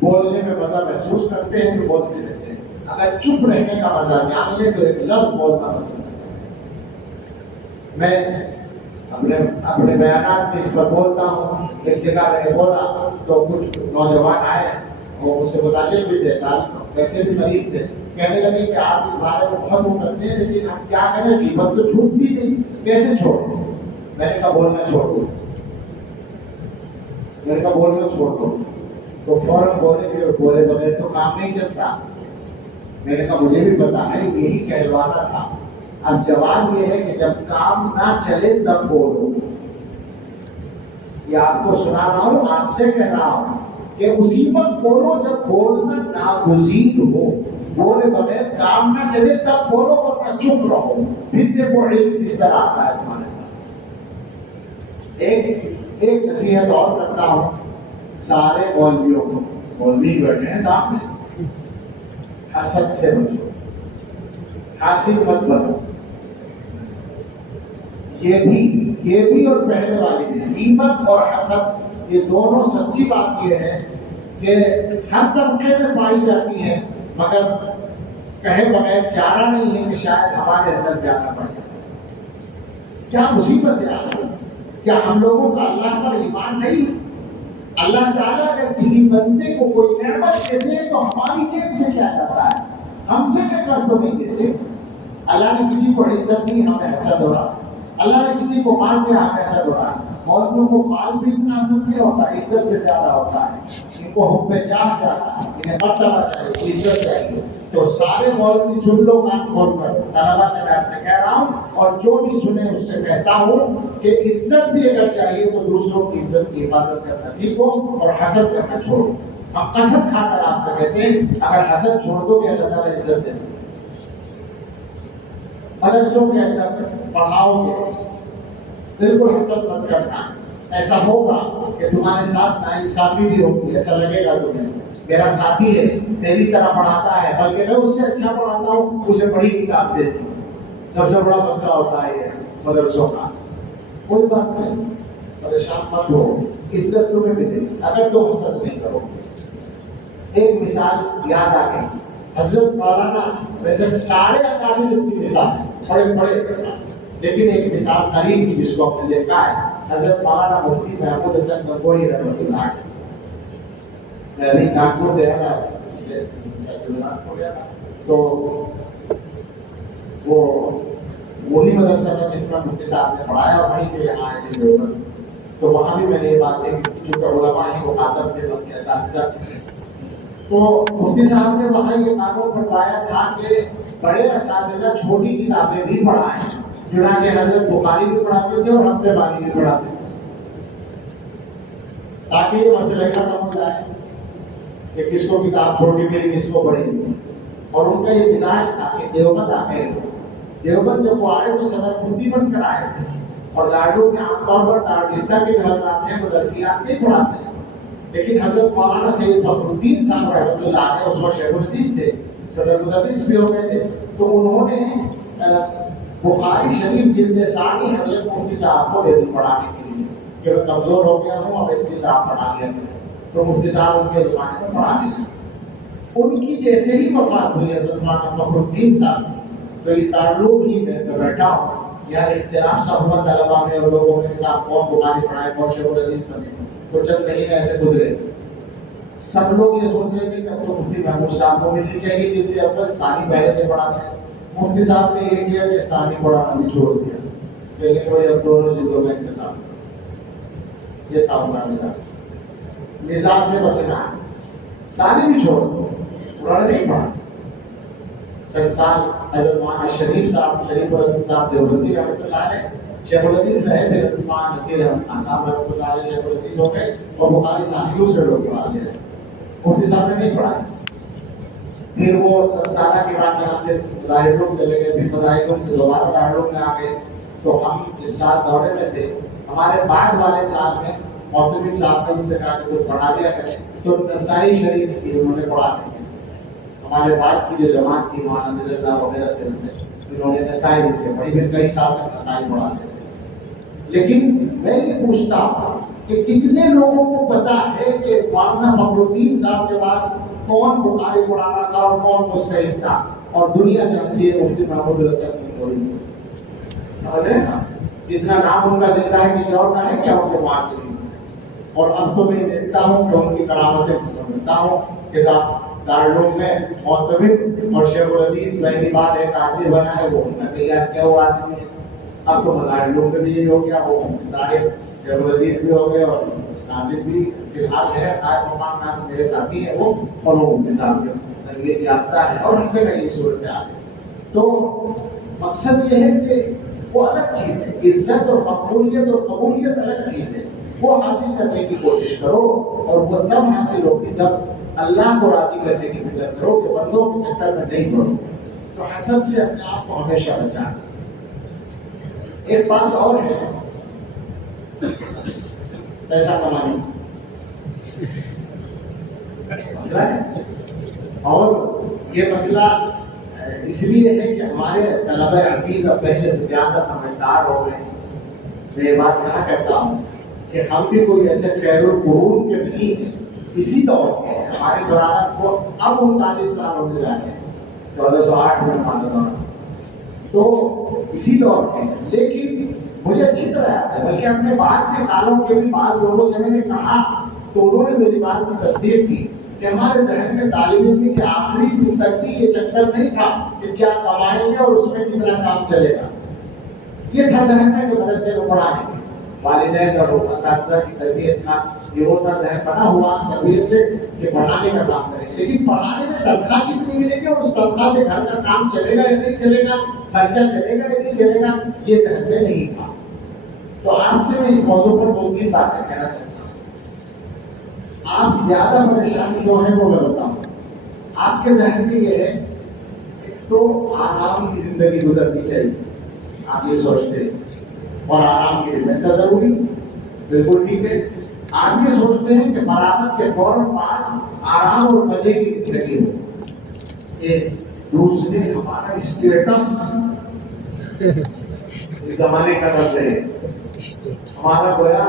بولنے میں مزہ محسوس کرتے ہیں تو بولتے رہتے ہیں، اگر چپ رہنے کا مزہ جان لے تو ایک لفظ بولنا پسند ہے۔ میں اپنے بیانات میں اس پر بولتا ہوں۔ ایک جگہ میں نے بولا تو کچھ نوجوان آئے اور اس سے متعلق بھی تھے، پیسے بھی قریب تھے، کہنے لگے کہ آپ اس بارے میں بہت وہ کرتے ہیں لیکن ہم کیا کریں، غیبت تو چھوٹتی نہیں، کیسے چھوڑیں؟ میں نے کہا بولنا چھوڑ دو، میں نے کہا بولنا چھوڑ دو، تو فوراً بولے بغیر تو کام نہیں چلتا۔ میں نے کہا مجھے بھی پتا ہے، یہی کہلوانا تھا۔ اب جواب یہ ہے کہ جب کام نہ چلے تب بولو۔ یہ آپ کو سنا رہا ہوں، آپ سے کہہ رہا ہوں کہ اسی وقت بولو جب بولنا ناگزیر ہو، بولے بغیر کام نہ چلے تب بولو، ورنہ چپ رہو۔ پھر دیکھو علم کس طرح آتا ہے تمہارے پاس۔ ایک نصیحت اور کرتا ہوں سارے مولویوں کو، مولوی بیٹھے ہیں سامنے، حسد سے بچو، حاسد مت بنو۔ یہ بھی اور پہلے والی بھی، غیبت اور حسد، یہ دونوں سچی بات یہ ہے کہ ہر طبقے میں پائی جاتی ہے، مگر کہے بغیر چارہ نہیں ہے کہ شاید ہمارے اندر زیادہ پائی جاتی ہے۔ کیا مصیبت ہے آپ کو؟ کیا ہم لوگوں کا اللہ پر ایمان نہیں؟ اللہ تعالیٰ اگر کسی بندے کو کوئی نعمت دیتے تو ہماری جیب سے کیا جاتا ہے، ہم سے لے کر تو نہیں دیتے۔ اللہ نے کسی کو عزت دی، ہمیں حسد ہو رہا۔ اللہ نے کسی کو مال دیا، ہمیں حسد ہو رہا۔ مولویوں کو مال بھی اتنا حسد نہیں ہوتا، عزت بھی زیادہ ہوتا ہے۔ ان کو حب جاہ زیادہ ہے، انہیں مرتبہ چاہیے، عزت چاہیے۔ تو سارے مولوی سن لو کان کھول کر، طلبا سے میں اپنے کہہ رہا ہوں، اور جو بھی سنے اس سے کہتا ہوں کہ عزت بھی اگر چاہیے تو دوسروں کی عزت کی حفاظت کرنا سیکھو اور حسد کرنا چھوڑو۔ ہم قسم کھا کر آپ سے کہتے ہیں اگر حسد چھوڑ دو گے اللہ تعالیٰ عزت دے دے۔ مدرسوں کے اندر پڑھاؤ گے، دل کو حسد مت کرنا۔ ایسا ہوگا کہ تمہارے ساتھ ناانصافی بھی ہوگی، ایسا لگے گا تمہیں میرا ساتھی ہے، میری طرح پڑھاتا ہے، بلکہ میں اس سے اچھا پڑھاتا ہوں، اسے بڑی کتاب دیتی ہوں۔ سب سے بڑا مسئلہ ہوتا ہے یہ مدرسوں کا۔ کوئی بات نہیں، پریشان مت ہو، عزت تمہیں ملے گی اگر تم حسد نہیں کرو۔ ایک مثال یاد آ گئی، حضرت مولانا، ویسے سارے اکابر اس کی مثال ہے، بڑے لیکن ایک مثال قریب کی جس کو ہم نے دیکھا ہے، حضرت مولانا مفتی محمود حسن گنگوہی رحمۃ اللہ علیہ۔ میں ابھی کانپور گیا تھا، پچھلے ہو گیا تھا، تو وہی مدرسہ تھا جس میں مفتی صاحب نے پڑھایا اور وہیں سے یہاں آئے تھے دیوبند۔ تو وہاں بھی میں نے یہ بات سیکھی، چونکہ علماء ہی مخاطب تھے، ان کے اساتذہ تھے۔ تو مفتی صاحب نے وہاں یہ قانون بتایا تھا کہ بڑے اساتذہ چھوٹی کتابیں بھی پڑھائیں۔ چنانچہ حضرت بخاری بھی پڑھاتے تھے اور حمد بانی بھی پڑھاتے تھے، تاکہ یہ مسئلہ ختم ہو جائے کہ کس کو کتاب چھوٹی ملی، کس کو بڑی ملی۔ اور ان کا یہ مزاج تھا کہ دیوبند آئے، دیوبند جب وہ آئے تو صدر مفتی بن کر آئے تھے، اور دارالعلوم میں عام طور پر دارالفتہ کے جو حضرات ہیں مدرسیات نہیں پڑھاتے ہیں، لیکن حضرت مولانا سید فخر الدین صاحب رحمۃ اللہ علیہ اس وقت شیخ الحدیث تھے، صدر مدرس بھی ہو گئے تھے، تو انہوں نے بخاری شریف جلد ثانی حضرت مفتی صاحب کو دے دی پڑھانے کے لیے کہ میں کمزور ہو گیا ہوں، اب ایک جلد آپ پڑھا لیا کریں۔ تو مفتی صاحب ان کے زمانے میں پڑھانے لگے۔ ان کی جیسے ہی وفات ہوئی حضرت مولانا فخر الدین صاحب کی، تو اس دارالعلوم ہی میں بیٹھا ہوں، یہاں اختلاف سا ہوا طلبا میں اور لوگوں کے ساتھ، کون بخاری پڑھائے، کون شیخ الحدیث بنے۔ تو چند مہینے ایسے گزرے، سب لوگ یہ سوچ رہے تھے کہ اب تو مفتی محمود صاحب کو ملنی چاہیے جلد اول، ثانی پہلے سے پڑھاتے ہیں۔ مفتی صاحب نے یہ کیا کہ ثانی پڑھانا بھی چھوڑ دیا، لیکن کوئی اب دونوں جلدوں کا انتظام، یہ تھا ان کا مزاج، مزاج سے بچنا ہے۔ ثانی بھی چھوڑ دو، انہوں نے نہیں پڑھا۔ چند سال حضرت مولانا شریف صاحب، شریف الرسول صاحب دیوبندی رحمۃ اللہ علیہ شیخ الحدیث رہے، پھر حضرت مولانا نصیر احمد خان صاحب رحمۃ اللہ علیہ شیخ الحدیث ہو گئے، اور بخاری صاحب دوسرے لوگ پڑھا دے رہے۔ مفتی صاحب نے نہیں پڑھایا۔ پھر وہ 7 سالہ کے بعد یہاں سے دارالعلوم چلے گئے، پھر دارالعلوم سے دوبارہ دارالعلوم میں آ گئے۔ تو ہم جس سال دورے میں تھے، ہمارے بعد والے سال میں محتمم صاحب نے ان سے کہا کہ کچھ پڑھا دیا کریں، تو نسائی شریف کی انہوں نے پڑھا دی۔ ہمارے بعد کی جو جماعت تھی، مولانا نظر صاحب وغیرہ تھے، انہوں نے نسائی سے پڑھی، پھر کئی سال تک نسائی پڑھاتے تھے۔ لیکن میں یہ پوچھتا ہوں کہ کتنے لوگوں کو پتا ہے کہ مولانا فخر الدین صاحب کے بعد کون بخاری پڑھانا تھا اور کون مستحق تھا، اور دنیا جانتی ہے مفتی محمود حسن گنگوہی۔ سمجھ رہے ہیں نا، جتنا نام ان کا زندہ ہے کسی اور کا ہے کیا ان کے معاصرین۔ اور اب تو میں دیکھتا ہوں کہ ان کی کرامتیں سمجھتا ہوں کہ صاحب دارالعلوم میں محتمم اور شیخ الحدیث پہلی بار ایک آدمی بنا ہے، وہ ان کا تیار کیا ہوا آدمی ہے۔ اب تو دارالعلوم میں بھی یہ ہو گیا، وہ طاہر شیخ الحدیث بھی ہو گئے، اور ناظر بھی فی الحال ہے قائم مقام میں، میرے ساتھی ہیں وہ، اور وہ مفتی صاحب کے تربیت یافتہ ہے، اور ان پہ میں یہ صورت آ گئی۔ تو مقصد یہ ہے کہ وہ الگ چیز ہے، عزت اور مقبولیت اور قبولیت الگ چیز ہے، وہ حاصل کرنے کی کوشش کرو، اور وہ تب حاصل ہوگی جب اللہ کو راضی کرنے کی فکر کرو، کہ بندوں کے چکر میں نہیں پڑو۔ تو حسد سے اپنے آپ کو ہمیشہ بچانا۔ ایک بات اور ہے، پیسہ کمانے مسئلہ ہے، اور یہ مسئلہ اس لیے ہے کہ ہمارے طلبہ عزیز اب پہلے سے زیادہ سمجھدار ہو گئے۔ میں یہ بات کہا کرتا ہوں کہ ہم بھی کوئی ایسے خیر القرون کے نہیں ہیں، اسی دور کے ہیں۔ ہماری برادت کو اب 39 سال ہونے جا رہے ہیں، 1408 میں ہمارا دور، تو اسی دور کے ہیں۔ لیکن مجھے اچھی طرح یاد ہے، بلکہ اپنے بعد کے سالوں کے بھی بعض لوگوں سے میں نے کہا تو انہوں نے میری بات کی تصدیق کی کہ ہمارے ذہن میں طالب علم کے آخری دن تک بھی یہ چکر نہیں تھا کہ کیا کمائیں گے اور اس میں کتنا کام چلے گا. یہ تھا ذہن میں کہ مدرسے کو پڑھائیں گے. والدین اور اساتذہ کی تربیت کا یہ وہ تھا ذہن بنا ہوا تربیت سے کہ پڑھانے کا کام کریں. لیکن پڑھانے میں تنخواہ کتنی ملے گی اور اس تنخواہ سے گھر کا کام چلے گا یا نہیں چلے گا, خرچہ چلے گا یا نہیں چلے گا, یہ ذہن میں نہیں تھا. تو آپ سے میں اس موضوع پر 2-3 باتیں کہنا چاہتا ہوں. آپ زیادہ پریشانی جو ہے وہ میں بتاؤں. آپ کے ذہن میں یہ ہے ایک تو آرام کی زندگی گزرنی چاہیے, آپ یہ سوچتے ہیں, اور آرام کے لیے پیسہ ضروری, بالکل ٹھیک ہے. آپ یہ سوچتے ہیں کہ فراغت کے فوراً بعد آرام اور مزے کی زندگی ہو. یہ دوسرے ہمارا اسٹیٹس اس زمانے کا لفظ ہے, ہمارا گویا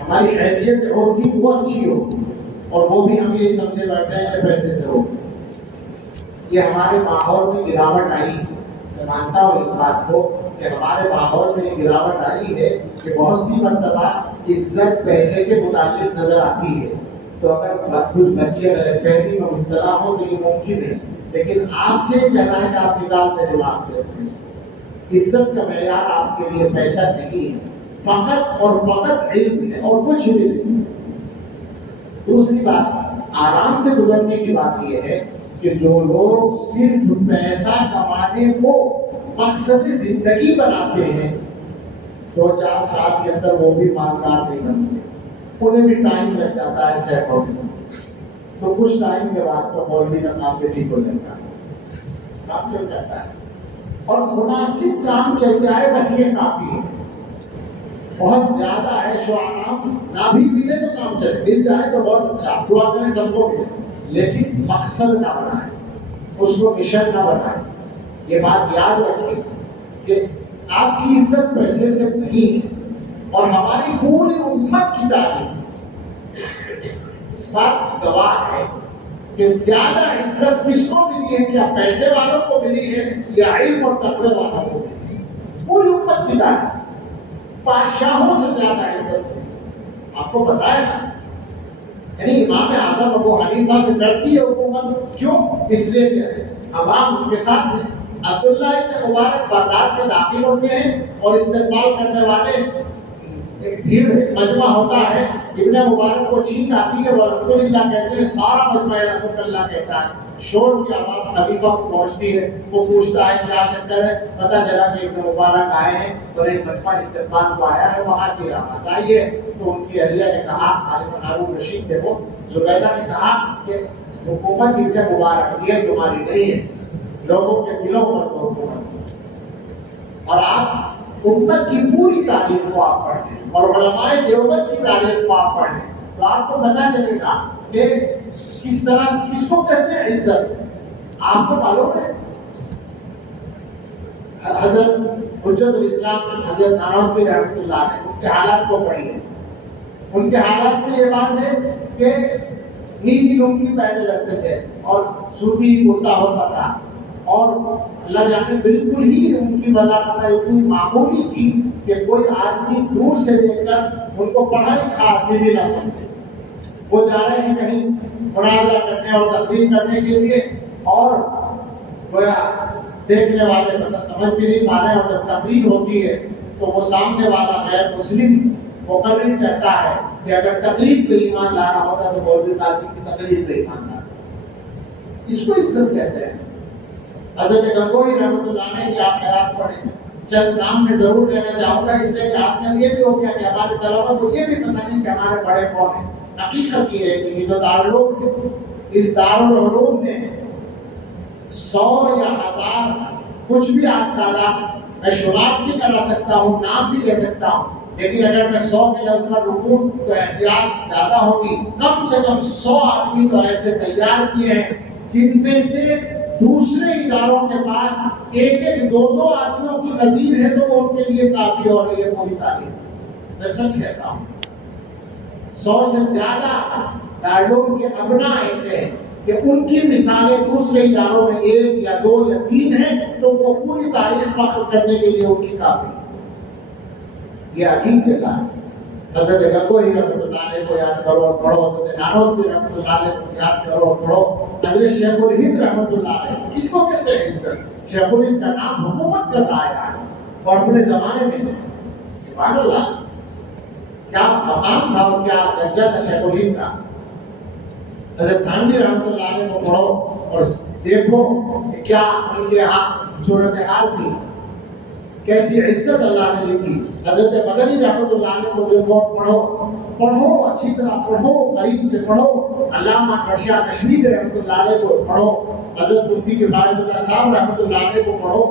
ہماری حیثیت ہوگی وہ اچھی ہو, اور وہ بھی ہم یہ سمجھے بیٹھے ہیں کہ پیسے سے ہو. یہ ہمارے ماحول میں گراوٹ آئی. میں مانتا ہوں اس بات کو کہ ہمارے ماحول میں یہ گراوٹ آئی ہے کہ بہت سی مرتبہ عزت پیسے سے متعلق نظر آتی ہے. تو اگر کچھ بچے غلط فہمی میں مبتلا ہو تو یہ ممکن ہے, لیکن آپ سے کہنا ہے کہ آپ نکال دیں دماغ سے. عزت کا معیار آپ کے لیے پیسہ نہیں ہے, فقط اور فقط علم ہے اور کچھ بھی نہیں. دوسری بات آرام سے گزرنے کی بات یہ ہے کہ جو لوگ صرف پیسہ کمانے کو مقصد زندگی بناتے ہیں 2-4 سال کے اندر وہ بھی مالدار نہیں بنتے. انہیں بھی ٹائم لگ جاتا ہے سیٹ ہونے میں. تو کچھ ٹائم کے بعد تو مولوی کا کام بھی ٹھیک ہو جاتا ہے, کام چل جاتا ہے, اور مناسب کام چل جائے بس یہ کافی ہے. بہت زیادہ عیش و آرام نہ بھی ملے تو کام چلے, مل جائے تو بہت اچھا, دعا کریں سب کو ملے, لیکن مقصد نہ بنائے, اس کو مشن نہ بنائے. یہ بات یاد رکھیں کہ آپ کی عزت پیسے سے نہیں ہے, اور ہماری پوری امت کی تعلیم اس بات کی گواہ ہے کہ زیادہ عزت کس کو ملی ہے, کیا پیسے والوں کو ملی ہے یا علم اور تقوی والوں کو ملی ہے. پوری امت کی تعلیم بادشاہوں سے زیادہ عزت ہے. آپ کو پتا ہے نا, یعنی امام اعظم ابو حنیفہ سے ڈرتی ہے حکومت. کیوں؟ اس لیے کہ عوام ان کے ساتھ ہیں. عبداللہ ابن مبارک بغداد سے داخل ہوتے ہیں اور استقبال کرنے والے ایک بھیڑ ہے, مجمع ہوتا ہے. ابن مبارک کو چھینک آتی ہے, وہ الحمدللہ کہتے ہیں, سارا مجمع الحمدللہ کہتا ہے. شور کی آواز خلیفہ کو پہنچتی ہے, وہ پوچھتا ہے کیا چکر ہے. پتہ چلا کہ ابن مبارک آئے ہیں اور ایک مجمع استقبال کو آیا ہے, وہاں سے آواز آئی ہے. تو ان کی اہلیہ نے کہا, غالباً ہارون رشید تھے وہ, زبیدہ نے کہا کہ حکومت ابن مبارک کی ہے, تمہاری نہیں ہے, لوگوں کے دلوں پر تو حکومت. اور آپ امت کی پوری تاریخ کو آپ پڑھیں اور علماء دیوبند کی تاریخ کو آپ پڑھیں تو آپ کو پتہ چلے گا کہ کس طرح کس کو کہتے ہیں عزت. آپ کو معلوم ہے حضرت حجت الاسلام حضرت نانوتوی رحمۃ اللہ علیہ, ان کے حالات کو پڑھیے. ان کے حالات میں یہ بات ہے کہ نیلی لنگی پہنے رہتے تھے اور سوتی کرتا ہوتا تھا, اور اللہ جانے بالکل ہی ان کی وضاحت اتنی معمولی تھی کہ کوئی آدمی دور سے دیکھ کر ان کو پڑھا لکھا آدمی بھی نہ سمجھے. وہ جا رہے ہیں کہیں مناظرہ کرنے اور تقریر کرنے کے لیے, اور دیکھنے والے مطلب سمجھ بھی نہیں پا رہے, اور جب تقریر ہوتی ہے تو وہ سامنے والا غیر مسلم مقرر کہتا ہے کہ اگر تقریر پہ ایمان لانا ہوتا تو مولوی قاسم کی تقریر پہ ایمان لانا. اس کو عزت کہتے ہیں. حضرت گنگوہی رحمۃ اللہ علیہ کی آپ خیال پڑھیں, چند نام میں ضرور لینا چاہوں گا اس لیے کہ آج کل یہ بھی ہو گیا کہ ہمارے طلبا کو یہ بھی پتہ نہیں کہ ہمارے بڑے کون ہیں. حقیقت یہ ہے کہ جو دارالعلوم ہے, اس دارالعلوم نے 100 یا 1000 کچھ بھی آپ تعداد میں شمار بھی کرا سکتا ہوں, نام بھی لے سکتا ہوں, لیکن اگر میں 100 کے لفظ پر رکوں تو احتیاط زیادہ ہوگی. کم سے کم 100 آدمی تو ایسے تیار کیے ہیں جن میں سے دوسرے اداروں کے پاس ایک 2 آدمیوں کی نظیر ہے تو وہ ان کے لیے کافی اور یہ پوری تعلیم. میں سچ کہتا ہوں 100 سے زیادہ دارالعلوم کے ابنا ایسے ہیں کہ ان کی مثالیں دوسرے اداروں میں 1 یا 2 یا 3 ہیں تو وہ پوری تاریخ فخر کرنے کے لیے ان کی کافی. یہ عجیب جگہ ہے. حضرت گنگوہی رحمۃ اللہ علیہ کو یاد کرو اور پڑھو، حضرت نانوتوی رحمۃ اللہ علیہ کو یاد کرو اور پڑھو، حضرت شیخ الہند رحمۃ اللہ علیہ، کس کو کہتے ہیں عزت؟ شیخ الہند کا نام حکومت کر رہا ہے اور اپنے زمانے میں سبحان اللہ کیا مقام تھا اور کیا درجہ تھا شیخ الہند کا۔ حضرت تھانوی رحمۃ اللہ علیہ کو پڑھو اور دیکھو کہ کیا ان کے یہاں صورتحال تھی، کیسی عزت اللہ نے دی تھی۔ حضرت مدنی رحمۃ اللہ علیہ کو دیکھو، پڑھو اچھی طرح پڑھو، قریب سے پڑھو۔ علامہ مرشد کشمیری رحمۃ اللہ علیہ کو پڑھو، حضرت مفتی کفایت اللہ صاحب رحمۃ اللہ علیہ کو پڑھو،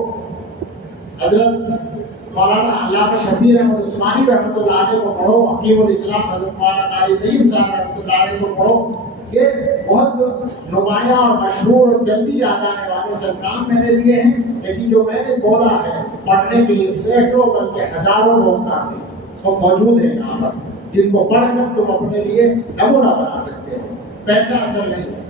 حضرت مولانا علامہ شبیر احمد عثمانی رحمۃ اللہ علیہ کو پڑھو، حکیم الاسلام حضرت مولانا قاری طیب صاحب رحمۃ اللہ علیہ کو پڑھو۔ یہ بہت نمایاں اور مشہور اور جلدی یاد آنے والے چند کام میں نے لیے ہیں، لیکن جو میں نے بولا ہے پڑھنے کے لیے سینکڑوں بلکہ ہزاروں لوگ کافی وہ موجود ہیں یہاں پر، جن کو پڑھ کر تم اپنے لیے نمونہ بنا سکتے ہو۔ پیسہ اصل نہیں ہے،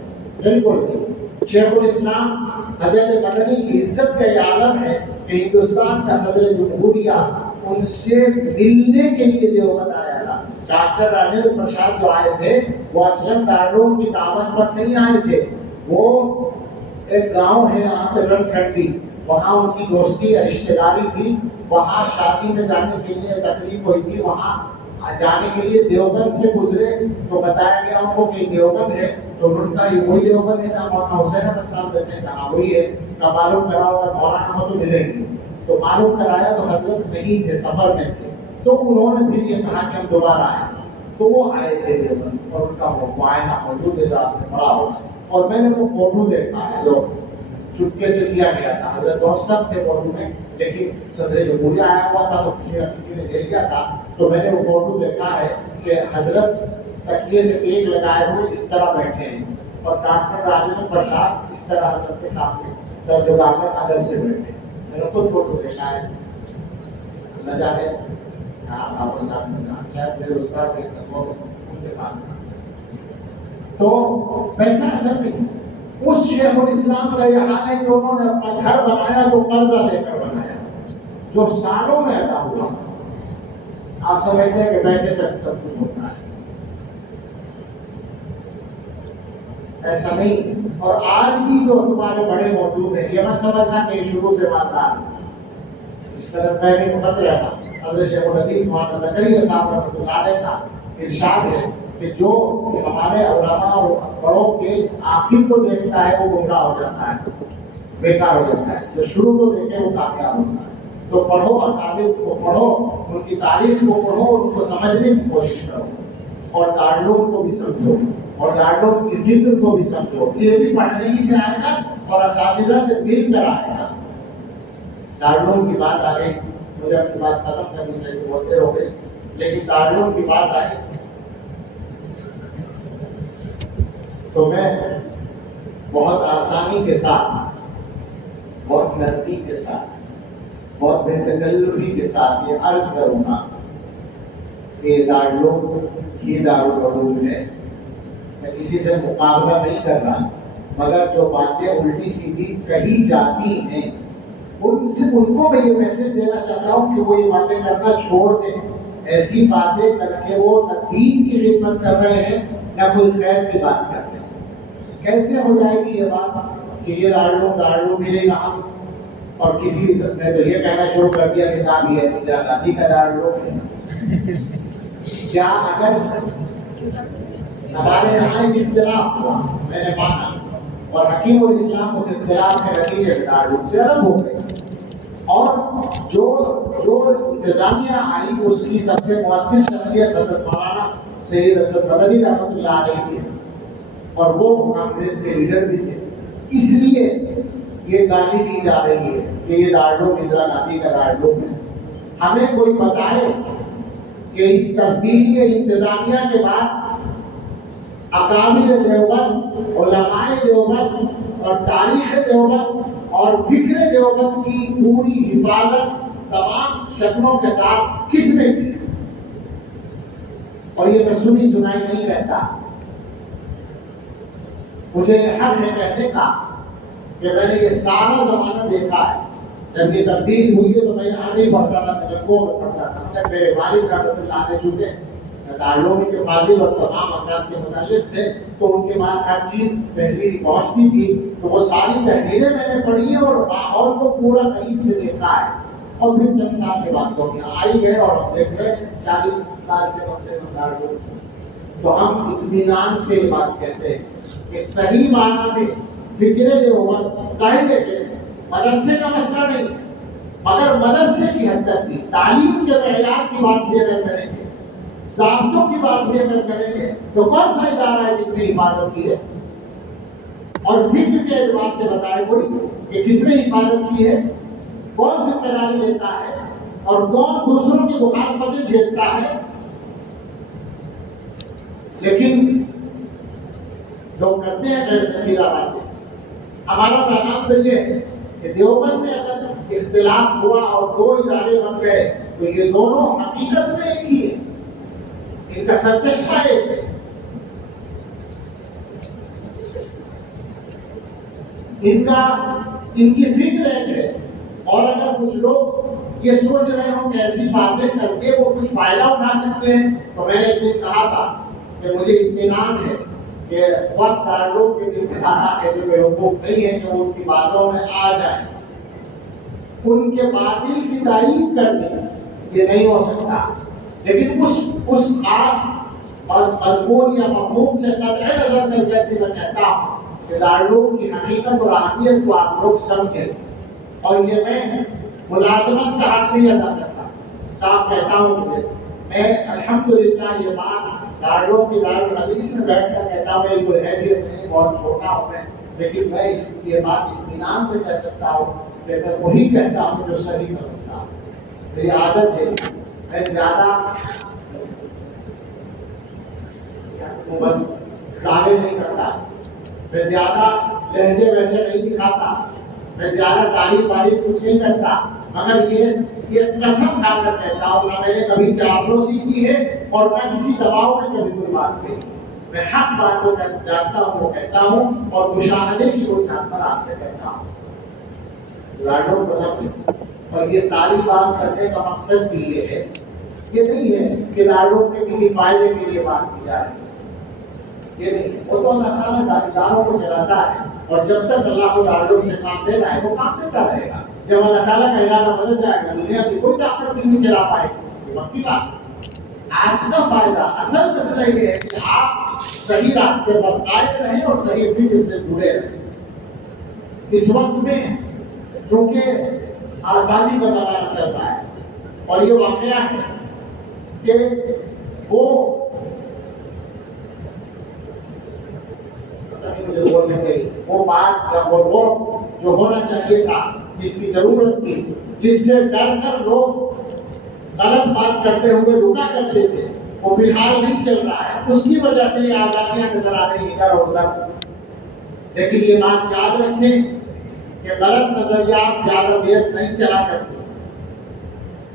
بالکل نہیں۔ شیخ الاسلام حضرت مدنی کی عزت کا یہ عالم ہے کہ ہندوستان کا صدر جمہوریہ ان سے ملنے کے لیے دیوبند آیا تھا۔ ڈاکٹر راجندر پرساد جو آئے تھے وہ اصلاً دارالعلوم کی دعوت پر نہیں آئے تھے، وہ ایک گاؤں ہے یہاں پہ رن کھنڈی، وہاں ان کی دوستی یا رشتہ داری تھی، وہاں شادی میں جانے کے لیے تکلیف ہوئی تھی، وہاں جانے کے لیے دیوبند سے گزرے تو بتایا گیا ان کو کہ دیوبند ہے، تو ان کا یہ وہی دیوبند ہے جہاں مولانا حسین احمد صاحب رہتے ہیں، کہا وہی ہے، کا معلوم کرا ہوگا مولانا کو تو ملے گی، تو معلوم کرایا تو حضرت نہیں تھے، سفر میں تھے، تو انہوں نے پھر یہ کہا کہ ہم دوبارہ آئے، تو وہ آئے تھے دیوبند اور ان کا معائنہ موجود ہے جو آپ نے پڑھا ہوگا، اور میں نے وہ فوٹو دیکھا ہے جو چپکے سے لیا گیا تھا، حضرت بہت سخت تھے فوٹو میں، لیکن صدر جمہوریہ آیا ہوا تھا تو کسی نہ کسی نے لے لیا تھا، تو میں نے وہ فوٹو دیکھا ہے کہ حضرت تکیے سے پیٹ لگائے ہوئے اس طرح بیٹھے ہیں اور ڈاکٹر راجندر پرساد اس طرح حضرت کے سامنے سر جھکا کر ادب سے بیٹھے، میں نے خود فوٹو دیکھا ہے، نہ جانے شاید میرے استاد سے ان کے پاس تھا۔ تو پیسہ اثر نہیں، اس شیخ الاسلام کا یہ حال ہے کہ انہوں نے اپنا گھر بنایا تو قرضہ لے کر بنایا، جو سالوں میں ادا ہوا۔ آپ سمجھتے ہیں کہ پیسے سے سب کچھ ہوتا ہے، ایسا نہیں۔ اور آج بھی جو تمہارے بڑے موجود ہیں، یہ مت سمجھنا کہ شروع سے مالدار، اس طرح میں بھی مقدر رہا۔ حضرت شیخ الحدیث مولانا زکریا صاحب رحمۃ اللہ علیہ کا ارشاد ہے کہ جو ہمارے علماء اور بڑوں کے آخر کو دیکھتا ہے وہ گمراہ ہو جاتا ہے، بیکار ہو جاتا ہے، جو شروع کو دیکھے وہ کامیاب ہوتا ہے۔ تو پڑھو، اکابر کو پڑھو، ان کی تاریخ کو پڑھو، ان کو سمجھنے کی کوشش کرو، اور دارالعلوم کو بھی سمجھو، اور دارالعلوم کی فکر کو بھی سمجھو۔ یہ بھی پڑھنے ہی سے آئے گا اور اساتذہ سے مل کر آئے گا۔ دارالعلوم کی بات آ گئی، مجھے اپنی بات ختم کرنی چاہیے، بہت دیر ہو گئی، لیکن دارالعلوم کی بات آئی تو میں بہت آسانی کے ساتھ، بہت نرمی کے ساتھ، بہت بے تکلفی کے ساتھ یہ عرض کروں گا کہ دارالعلوم ہی دارالعلوم ہے، میں کسی سے مقابلہ نہیں کر رہا، مگر جو باتیں الٹی سیدھی کہی جاتی ہیں ان کو میں یہ میسج دینا چاہتا ہوں کہ وہ یہ باتیں کرنا چھوڑ دیں۔ ایسی باتیں کر کے وہ نہ دین کی خدمت کر رہے ہیں نہ کوئی خیر کی بات کر رہے ہیں۔ کیسے ہو جائے گی یہ بات کہ یہ دارالعلوم بھی نہیں رہا، اور کسی نے تو یہ کہنا شروع کر دیا کہ صاحب یہ اندرا گاندھی کا دارالعلوم ہے۔ کیا اگر ہمارے یہاں ایک اختلاف ہوا، میں نے مانا، اور حکیم الاسلام اس اختلاف کے نتیجے میں دارالعلوم سے الگ ہو گئے، اور جو انتظامیہ آئی اس کی سب سے مؤثر شخصیت حضرت مولانا سید اسد مدنی رحمۃ اللہ علیہ کی، اور وہ کانگریس کے لیڈر بھی تھے۔ اس لیے یہ گالی دی جا رہی ہے کہ یہ دارالعلوم اندرا گاندھی کا دارالعلوم ہے۔ ہمیں کوئی بتائے کہ اس تبدیلی انتظامیہ کے بعد اکابر دیوبند، علماء دیوبند اور تاریخ دیوبند اور فکر دیوبند کی پوری حفاظت تمام شکلوں کے ساتھ کس نے کی؟ اور یہ میں سنی سنائی نہیں کہتا، مجھے یہ حق ہے کہنے کا کہ میں نے یہ سارا زمانہ دیکھا ہے۔ جب یہ تبدیلی ہوئی ہے تو میں یہاں نہیں پڑھتا تھا، میں جنگوں میں پڑھتا تھا، میرے والد رحمۃ اللہ علیہ چونکہ دارالعلوم کے فاضل اور تمام افراد سے متعلق تھے تو ان کے پاس ہر چیز تحریر پہنچتی تھی، تو وہ ساری تحریریں میں نے پڑھی ہیں اور ماحول کو پورا قریب سے دیکھا ہے. اور پھر چند سال کے بعد تو یہاں آئی گئے اور ہم دیکھ رہے 40 سال سے کم دارالعلوم. تو ہم اطمینان سے یہ بات کہتے ہیں کہ صحیح معنی میں فکر دیوبند ظاہر ہے کہ مدرسے کا مسئلہ نہیں، مگر مدرسے کی حد تک بھی تعلیم کے معیار کی بات بھی اگر کریں گے، ضابطوں کی بات بھی اگر کریں گے، تو کون سا ادارہ ہے جس نے حفاظت کی ہے؟ اور فکر کے اعتبار سے بتائے کوئی کہ کس نے حفاظت کی ہے، کون ذمہ داری لیتا ہے اور کون دوسروں کی مخالفتیں جھیلتا ہے. لیکن لوگ کرتے ہیں غیر سنجیدہ باتیں. ہمارا پیغام تو یہ ہے کہ دیوبند میں اگر اختلاف ہوا اور دو ادارے بن گئے تو یہ دونوں حقیقت میں ایک ہی ہے، ان کا سرچشمہ ایک ہے. ان کی فکر ایک ہے. اور اگر کچھ لوگ یہ سوچ رہے ہوں کہ ایسی باتیں کر کے وہ کچھ فائدہ اٹھا سکتے ہیں، تو میں نے ایک دن کہا تھا کہ مجھے اطمینان ہے کہ وقت دارالعلوم کے ذمہ دار ایسے بیوقوف نہیں ہیں کہ وہ ان کی باتوں میں آ جائیں. ان کے باطل کی تائید کرنے یہ نہیں ہو سکتا، لیکن اس خاص اور مضمون یا مفہوم سے قطع نظر کر کے میں کہتا ہوں کہ دارالعلوم کی حقیقت اور اہمیت کو آپ لوگ سمجھیں. اور یہ میں ملازمت کا حق نہیں ادا کرتا، صاحب کہتا ہوں کہ میں الحمدللہ یہ بات دارالعلوم کی دارالحدیث میں بیٹھ کر کہتا ہوں، میری کوئی حیثیت نہیں، بہت چھوٹا ہوں میں، لیکن میں یہ بات اطمینان سے کہہ سکتا ہوں کہ میں وہی کہتا ہوں جو صحیح سمجھتا ہوں. میری عادت ہے میں زیادہ بس ظاہر نہیں کرتا، میں زیادہ لہجے وہجے نہیں دکھاتا، میں زیادہ تعریف وارف کچھ نہیں کرتا، مگر یہ قسم کھا کر کہتا ہوں نہ میں نے کبھی چاپلوسی کی ہے اور نہ کسی دباؤ میں کبھی کوئی بات کہی. میں حق باتوں کا جانتا ہوں وہ کہتا ہوں اور مشاہدے کی بنیاد پر آپ سے کہتا ہوں. لاڈوں کو سمجھیں. اور یہ ساری بات کرنے کا مقصد بھی یہ ہے، یہ نہیں ہے کہ لاڈوں کے کسی فائدے کے لیے بات کی جا رہی ہے، یہ نہیں ہے. وہ تو اللہ تعالیٰ اداروں کو چلاتا ہے اور جب تک اللہ کو لاڈوں سے کام دینا ہے وہ کام دیتا رہے گا. جب اللہ تعالیٰ کا ارادہ بدل جائے گا دنیا کی کوئی طاقت بھی نہیں چلا پائے گی. یہ وقت کی بات. آج کا فائدہ اصل مسئلہ یہ ہے کہ آپ صحیح راستے پر قائم رہیں اور صحیح فکر سے جڑے رہیں. اس وقت میں چونکہ آزادی کا زمانہ چل رہا ہے اور یہ واقعہ ہے کہ وہ بات وہ جو ہونا چاہیے تھا، جس کی ضرورت تھی، جس سے ڈر کر لوگ غلط بات کرتے ہوئے رکا کرتے تھے، وہ فی الحال نہیں چل رہا ہے. اس کی وجہ سے یہ آزادیاں نظر آ رہی ادھر اور ادھر. لیکن یہ بات یاد رکھیں کہ غلط نظریات زیادہ دیر نہیں چلا کرتے،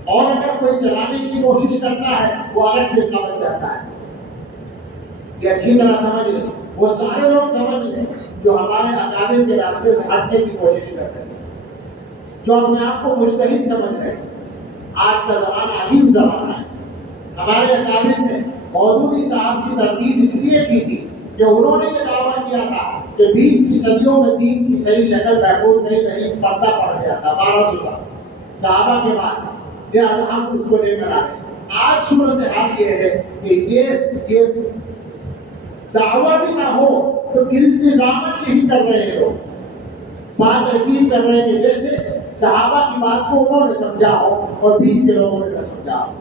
اور اگر کوئی چلانے کی کوشش کرتا ہے وہ الگ فرقہ بن جاتا ہے. یہ اچھی طرح سمجھ لیں. وہ سارے لوگ سمجھ لیں جو ہمارے اکابر کے راستے سے ہٹنے کی کوشش کرتے ہیں، جو اپنے آپ کو مجتہد سمجھ رہے ہیں. آج کا زمانہ عجیب زمانہ ہے. ہمارے اکابر نے مودودی صاحب کی تردید اس لیے کی تھی کہ انہوں نے یہ دعویٰ کیا تھا کہ بیچ کی صدیوں میں دین کی صحیح شکل محفوظ نہیں رہی، پردہ پڑ گیا تھا 1200 سال صحابہ کے بعد، لہٰذا ہم اس کو لے کر آ رہے ہیں. آج صورتحال یہ ہے کہ یہ دعویٰ بھی نہ ہو تو التزاماً یہی کر رہے ہیں لوگ. بات ایسی کر رہے ہیں کہ جیسے صحابہ کی بات کو انہوں نے سمجھا ہو اور بیچ کے لوگوں نے نہ سمجھا ہو.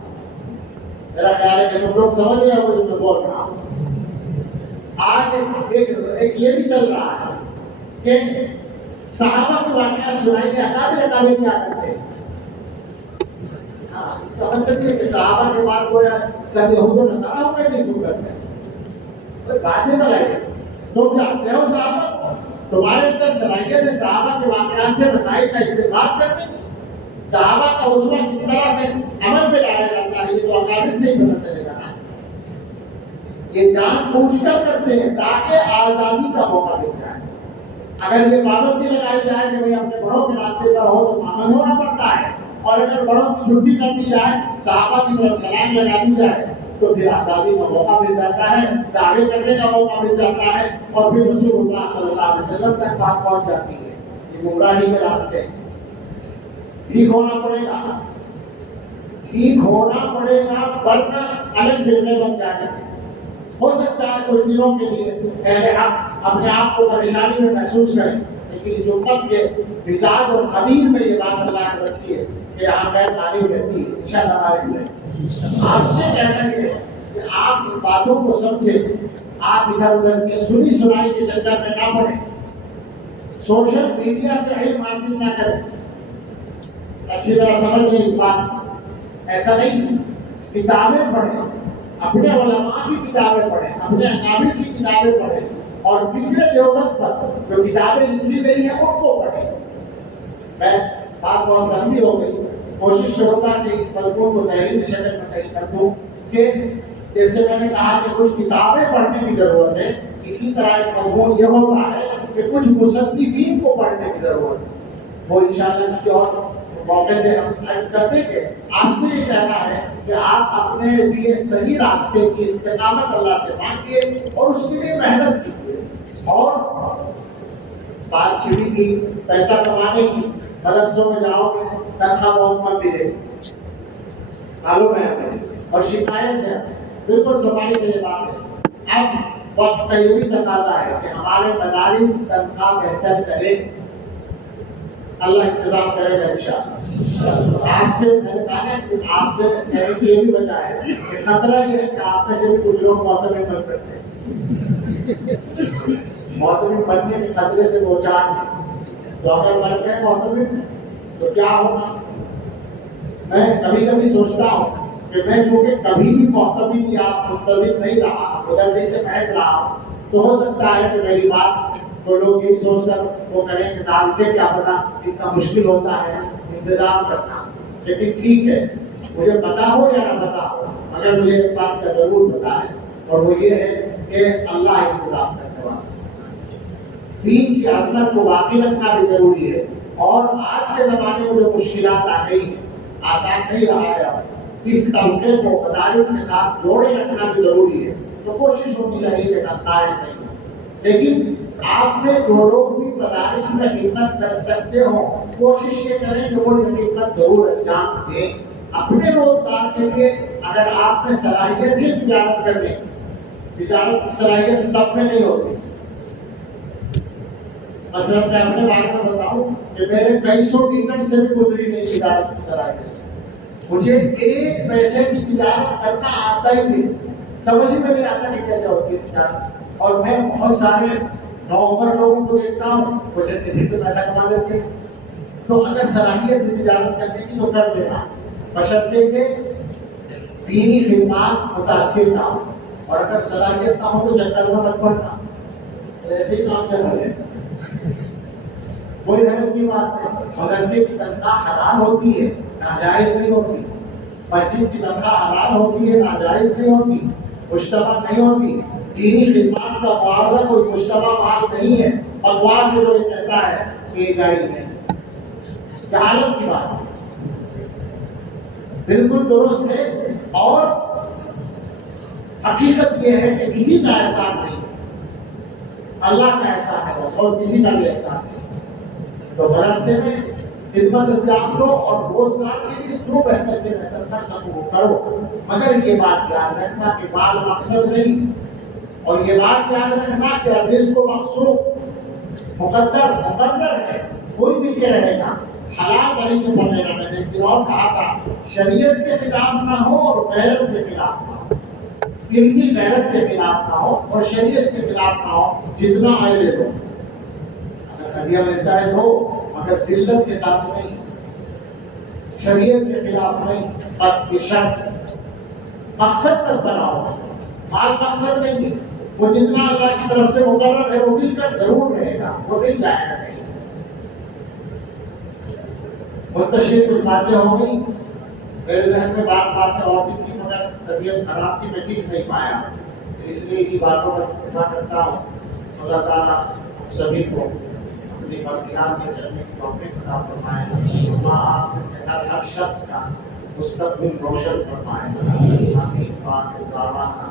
میرا خیال ہے کہ تم لوگ سمجھ رہے ہو جو میں بول رہا ہوں. آج ایک یہ بھی چل رہا ہے کہ صحابہ کے واقعہ سنائیے، اکابر کیا کرتے ہیں. اس کا مطلب یہ کہ صحابہ کے بعد کوئی سب یہود و نصارہ ہوئے نہیں سن کرتے ہیں. باتیں بنائیے تم جانتے ہو صحابہ، تمہارے اندر صلاحیت ہے صحابہ کے واقعات سے مسائل کا استعمال کرنے کی. صحابہ کا اسوہ کس طرح سے عمل پہ لایا جاتا ہے یہ تو اکابر سے ہی پتہ چلے گا. یہ جان بوجھ کر کرتے ہیں تاکہ آزادی کا موقع مل جائے. اگر یہ پابندی لگائی جائے کہ بھائی اپنے بڑوں کے راستے پر ہو تو پابند ہونا پڑتا ہے، اور اگر بڑوں کی چھٹی کر دی جائے، صحابہ کی طرف چھلانگ لگا دی جائے تو پھر آزادی کا موقع مل جاتا ہے، دعوے کرنے کا موقع مل جاتا ہے، اور پھر رسول اللہ صلی اللہ علیہ وسلم تک بات پہنچ جاتی ہے۔ یہ گمراہی کے راستے ٹھیک ہونا پڑے گا، ٹھیک ہونا پڑے گا، ورنہ الگ فرقے بن جائیں گے۔ ہو سکتا ہے کچھ دنوں کے لیے اہل حق اپنے آپ کو پریشانی میں محسوس کریں، لیکن اس امت کے مزاج اور خمیر میں یہ بات اللہ نے رکھی ہے کہ یہاں خیر تعلیم رہتی ہے، انشاءاللہ تعلیم رہتی ہے۔ آپ سے کہنا یہ ہے کہ آپ ان باتوں کو سمجھیں، آپ ادھر ادھر کی سنی سنائی کے چکر میں نہ پڑیں، سوشل میڈیا سے علم حاصل نہ کریں۔ اچھی طرح سمجھ لیں اس بات، ایسا نہیں، کتابیں پڑھیں، اپنے علماء کی کتابیں پڑھیں، اپنے اکابر کی کتابیں پڑھیں، اور فکر دیوبند پر جو کتابیں لکھی گئی ہیں ان کو پڑھیں۔ میں بات بہت لمبی ہو گئی، کوشش ہوگا کہ اس مضمون کو تحریری شکل میں کہیں کر دوں کہ جیسے میں نے کہا کہ کچھ کتابیں پڑھنے کی ضرورت ہے، اسی طرح ایک مضمون یہ ہوتا ہے کہ کچھ مصنفین کو پڑھنے کی ضرورت ہے۔ وہ انشاءاللہ کسی اور موقع سے ہم عرض کرتے کہ آپ سے یہ کہنا ہے کہ آپ اپنے لیے صحیح راستے کی استقامت اللہ سے مانگیے اور اس کے لیے محنت کیجیے۔ اور بات چھڑی تھی پیسہ کمانے کی، مدرسوں میں جاؤ گے تنخواہ بہت کم ملے، معلوم ہے ہمیں، اور شکایت ہے، بالکل صفائی سے یہ بات ہے۔ اب وقت کا یہ بھی تقاضا ہے کہ ہمارے مدارس تنخواہ بہتر کریں، اللہ انتظام کرے گا انشاءاللہ۔ آپ سے میں نے کہا کہ آپ سے کہنے کی یہ بھی وجہ ہے کہ خطرہ یہ ہے کہ آپ میں سے بھی کچھ لوگ معتمد بن سکتے ہیں۔ معتمد بننے کے خطرے سے دو چار ہیں، تو اگر بن گئے معتمد تو کیا ہوگا؟ میں کبھی کبھی سوچتا ہوں کہ میں چونکہ کبھی بھی معتمد یا منتظم نہیں رہا، ادھر سے محض رہا، تو ہو سکتا ہے کہ میری بات تو لوگ یہ سوچ کر وہ کریں کہ صاحب سے کیا پتا اتنا مشکل ہوتا ہے انتظام کرنا، لیکن ٹھیک ہے، مجھے پتا ہو یا نہ پتا ہو، مگر مجھے ایک بات کا ضرور پتا ہے، اور وہ یہ ہے کہ اللہ انتظام کرنے والا۔ دین کی عظمت کو باقی رکھنا بھی ضروری ہے، اور آج کے زمانے میں جو مشکلات آ گئی ہیں، آسان نہیں رہا ہے، اب اس طبقے کو مدارس کے ساتھ جوڑے رکھنا بھی ضروری ہے، تو کوشش ہونی چاہیے کہ تنخواہیں صحیح، لیکن آپ میں جو لوگ بھی مدارس میں خدمت کر سکتے ہو، کوشش یہ کریں کہ وہ یہ خدمت ضرور انجام دیں اپنے روزگار کے لیے۔ اگر آپ میں صلاحیت ہے تجارت کرنے، تجارت کی صلاحیت سب میں نہیں ہوتی۔ مثلا میں اپنے بارے میں بتاؤں کہ میرے کئی سو ٹکٹ سے بھی گزری نہیں تجارت کی صلاحیت، مجھے ایک پیسے کی تجارت کرنا آتا ہی نہیں، سمجھ میں نہیں آتا کہ کیسے ہوتی ہے تجارت۔ اور میں بہت سارے نوعمر لوگوں کو دیکھتا ہوں، وہ جتنے بھی پیسہ کما لیتے ہیں، تو اگر صلاحیت تجارت کرنے کی تو کر لینا، بشرطے کہ دینی خدمات متاثر نہ ہو، اور اگر صلاحیت نہ ہو تو چکر میں مت پڑنا، ایسے ہی کام چل رہے ہیں، کوئی حرج کی بات نہیں۔ مدرسے کی تنخواہ حلال ہوتی ہے، ناجائز نہیں ہوتی، مسجد کی تنخواہ حلال ہوتی ہے، ناجائز نہیں ہوتی، مشتبہ نہیں ہوتی۔ دینی خدمات کا معاوضہ کوئی مشتبہ مال نہیں ہے، بکواس سے جو کہتا ہے کہ یہ جائز نہیں، جہالت کی بات ہے، بالکل درست ہے۔ اور حقیقت یہ ہے کہ کسی کا احسان نہیں، اللہ کا احسان ہے بس، اور کسی کا بھی احسان نہیں۔ تو مدرسے میں خدمت انجام دو، اور روزگار کے لیے جو بہتر سے بہتر کر سکو وہ کرو، مگر یہ بات یاد رکھنا کہ مال مقصد نہیں، اور یہ بات یاد رکھنا کہ رزق کو مقصود مقدر ہے، کوئی بھی کہ رہے گا حلال طریقے پر رہے گا۔ میں نے ایک دن اور کہا تھا، شریعت کے خلاف نہ ہو اور غیرت کے خلاف نہ ہو، علمی غیرت کے خلاف نہ ہو اور شریعت کے خلاف نہ ہو، جتنا آئے لے لو، اگر ہدیہ ملتا ہے تو، مگر ذلت کے ساتھ نہیں، شریعت کے خلاف نہیں، بس یہ شرط مقصد تک بناؤ، مال مقصد نہیں، وہ جتنا اللہ کی طرف سے مقرر ہے وہ مل کر ضرور رہے گا، وہ نہیں جائے گا کہیں۔ منتشر کچھ باتیں ہو گئی، میرے ذہن میں باتیں اور بھی تھی، مگر طبیعت خراب تھی، میں ٹھیک نہیں پایا، اس لیے کی باتوں پر اتنا کرتا ہوں۔ اللہ تعالیٰ سبھی کو اپنی مرضیات میں چلنے کی توفیق عطا فرمائے۔ اللہ آپ میں سے ہر شخص کا مستقبل روشن فرمائے. آمین. آخر دعوانا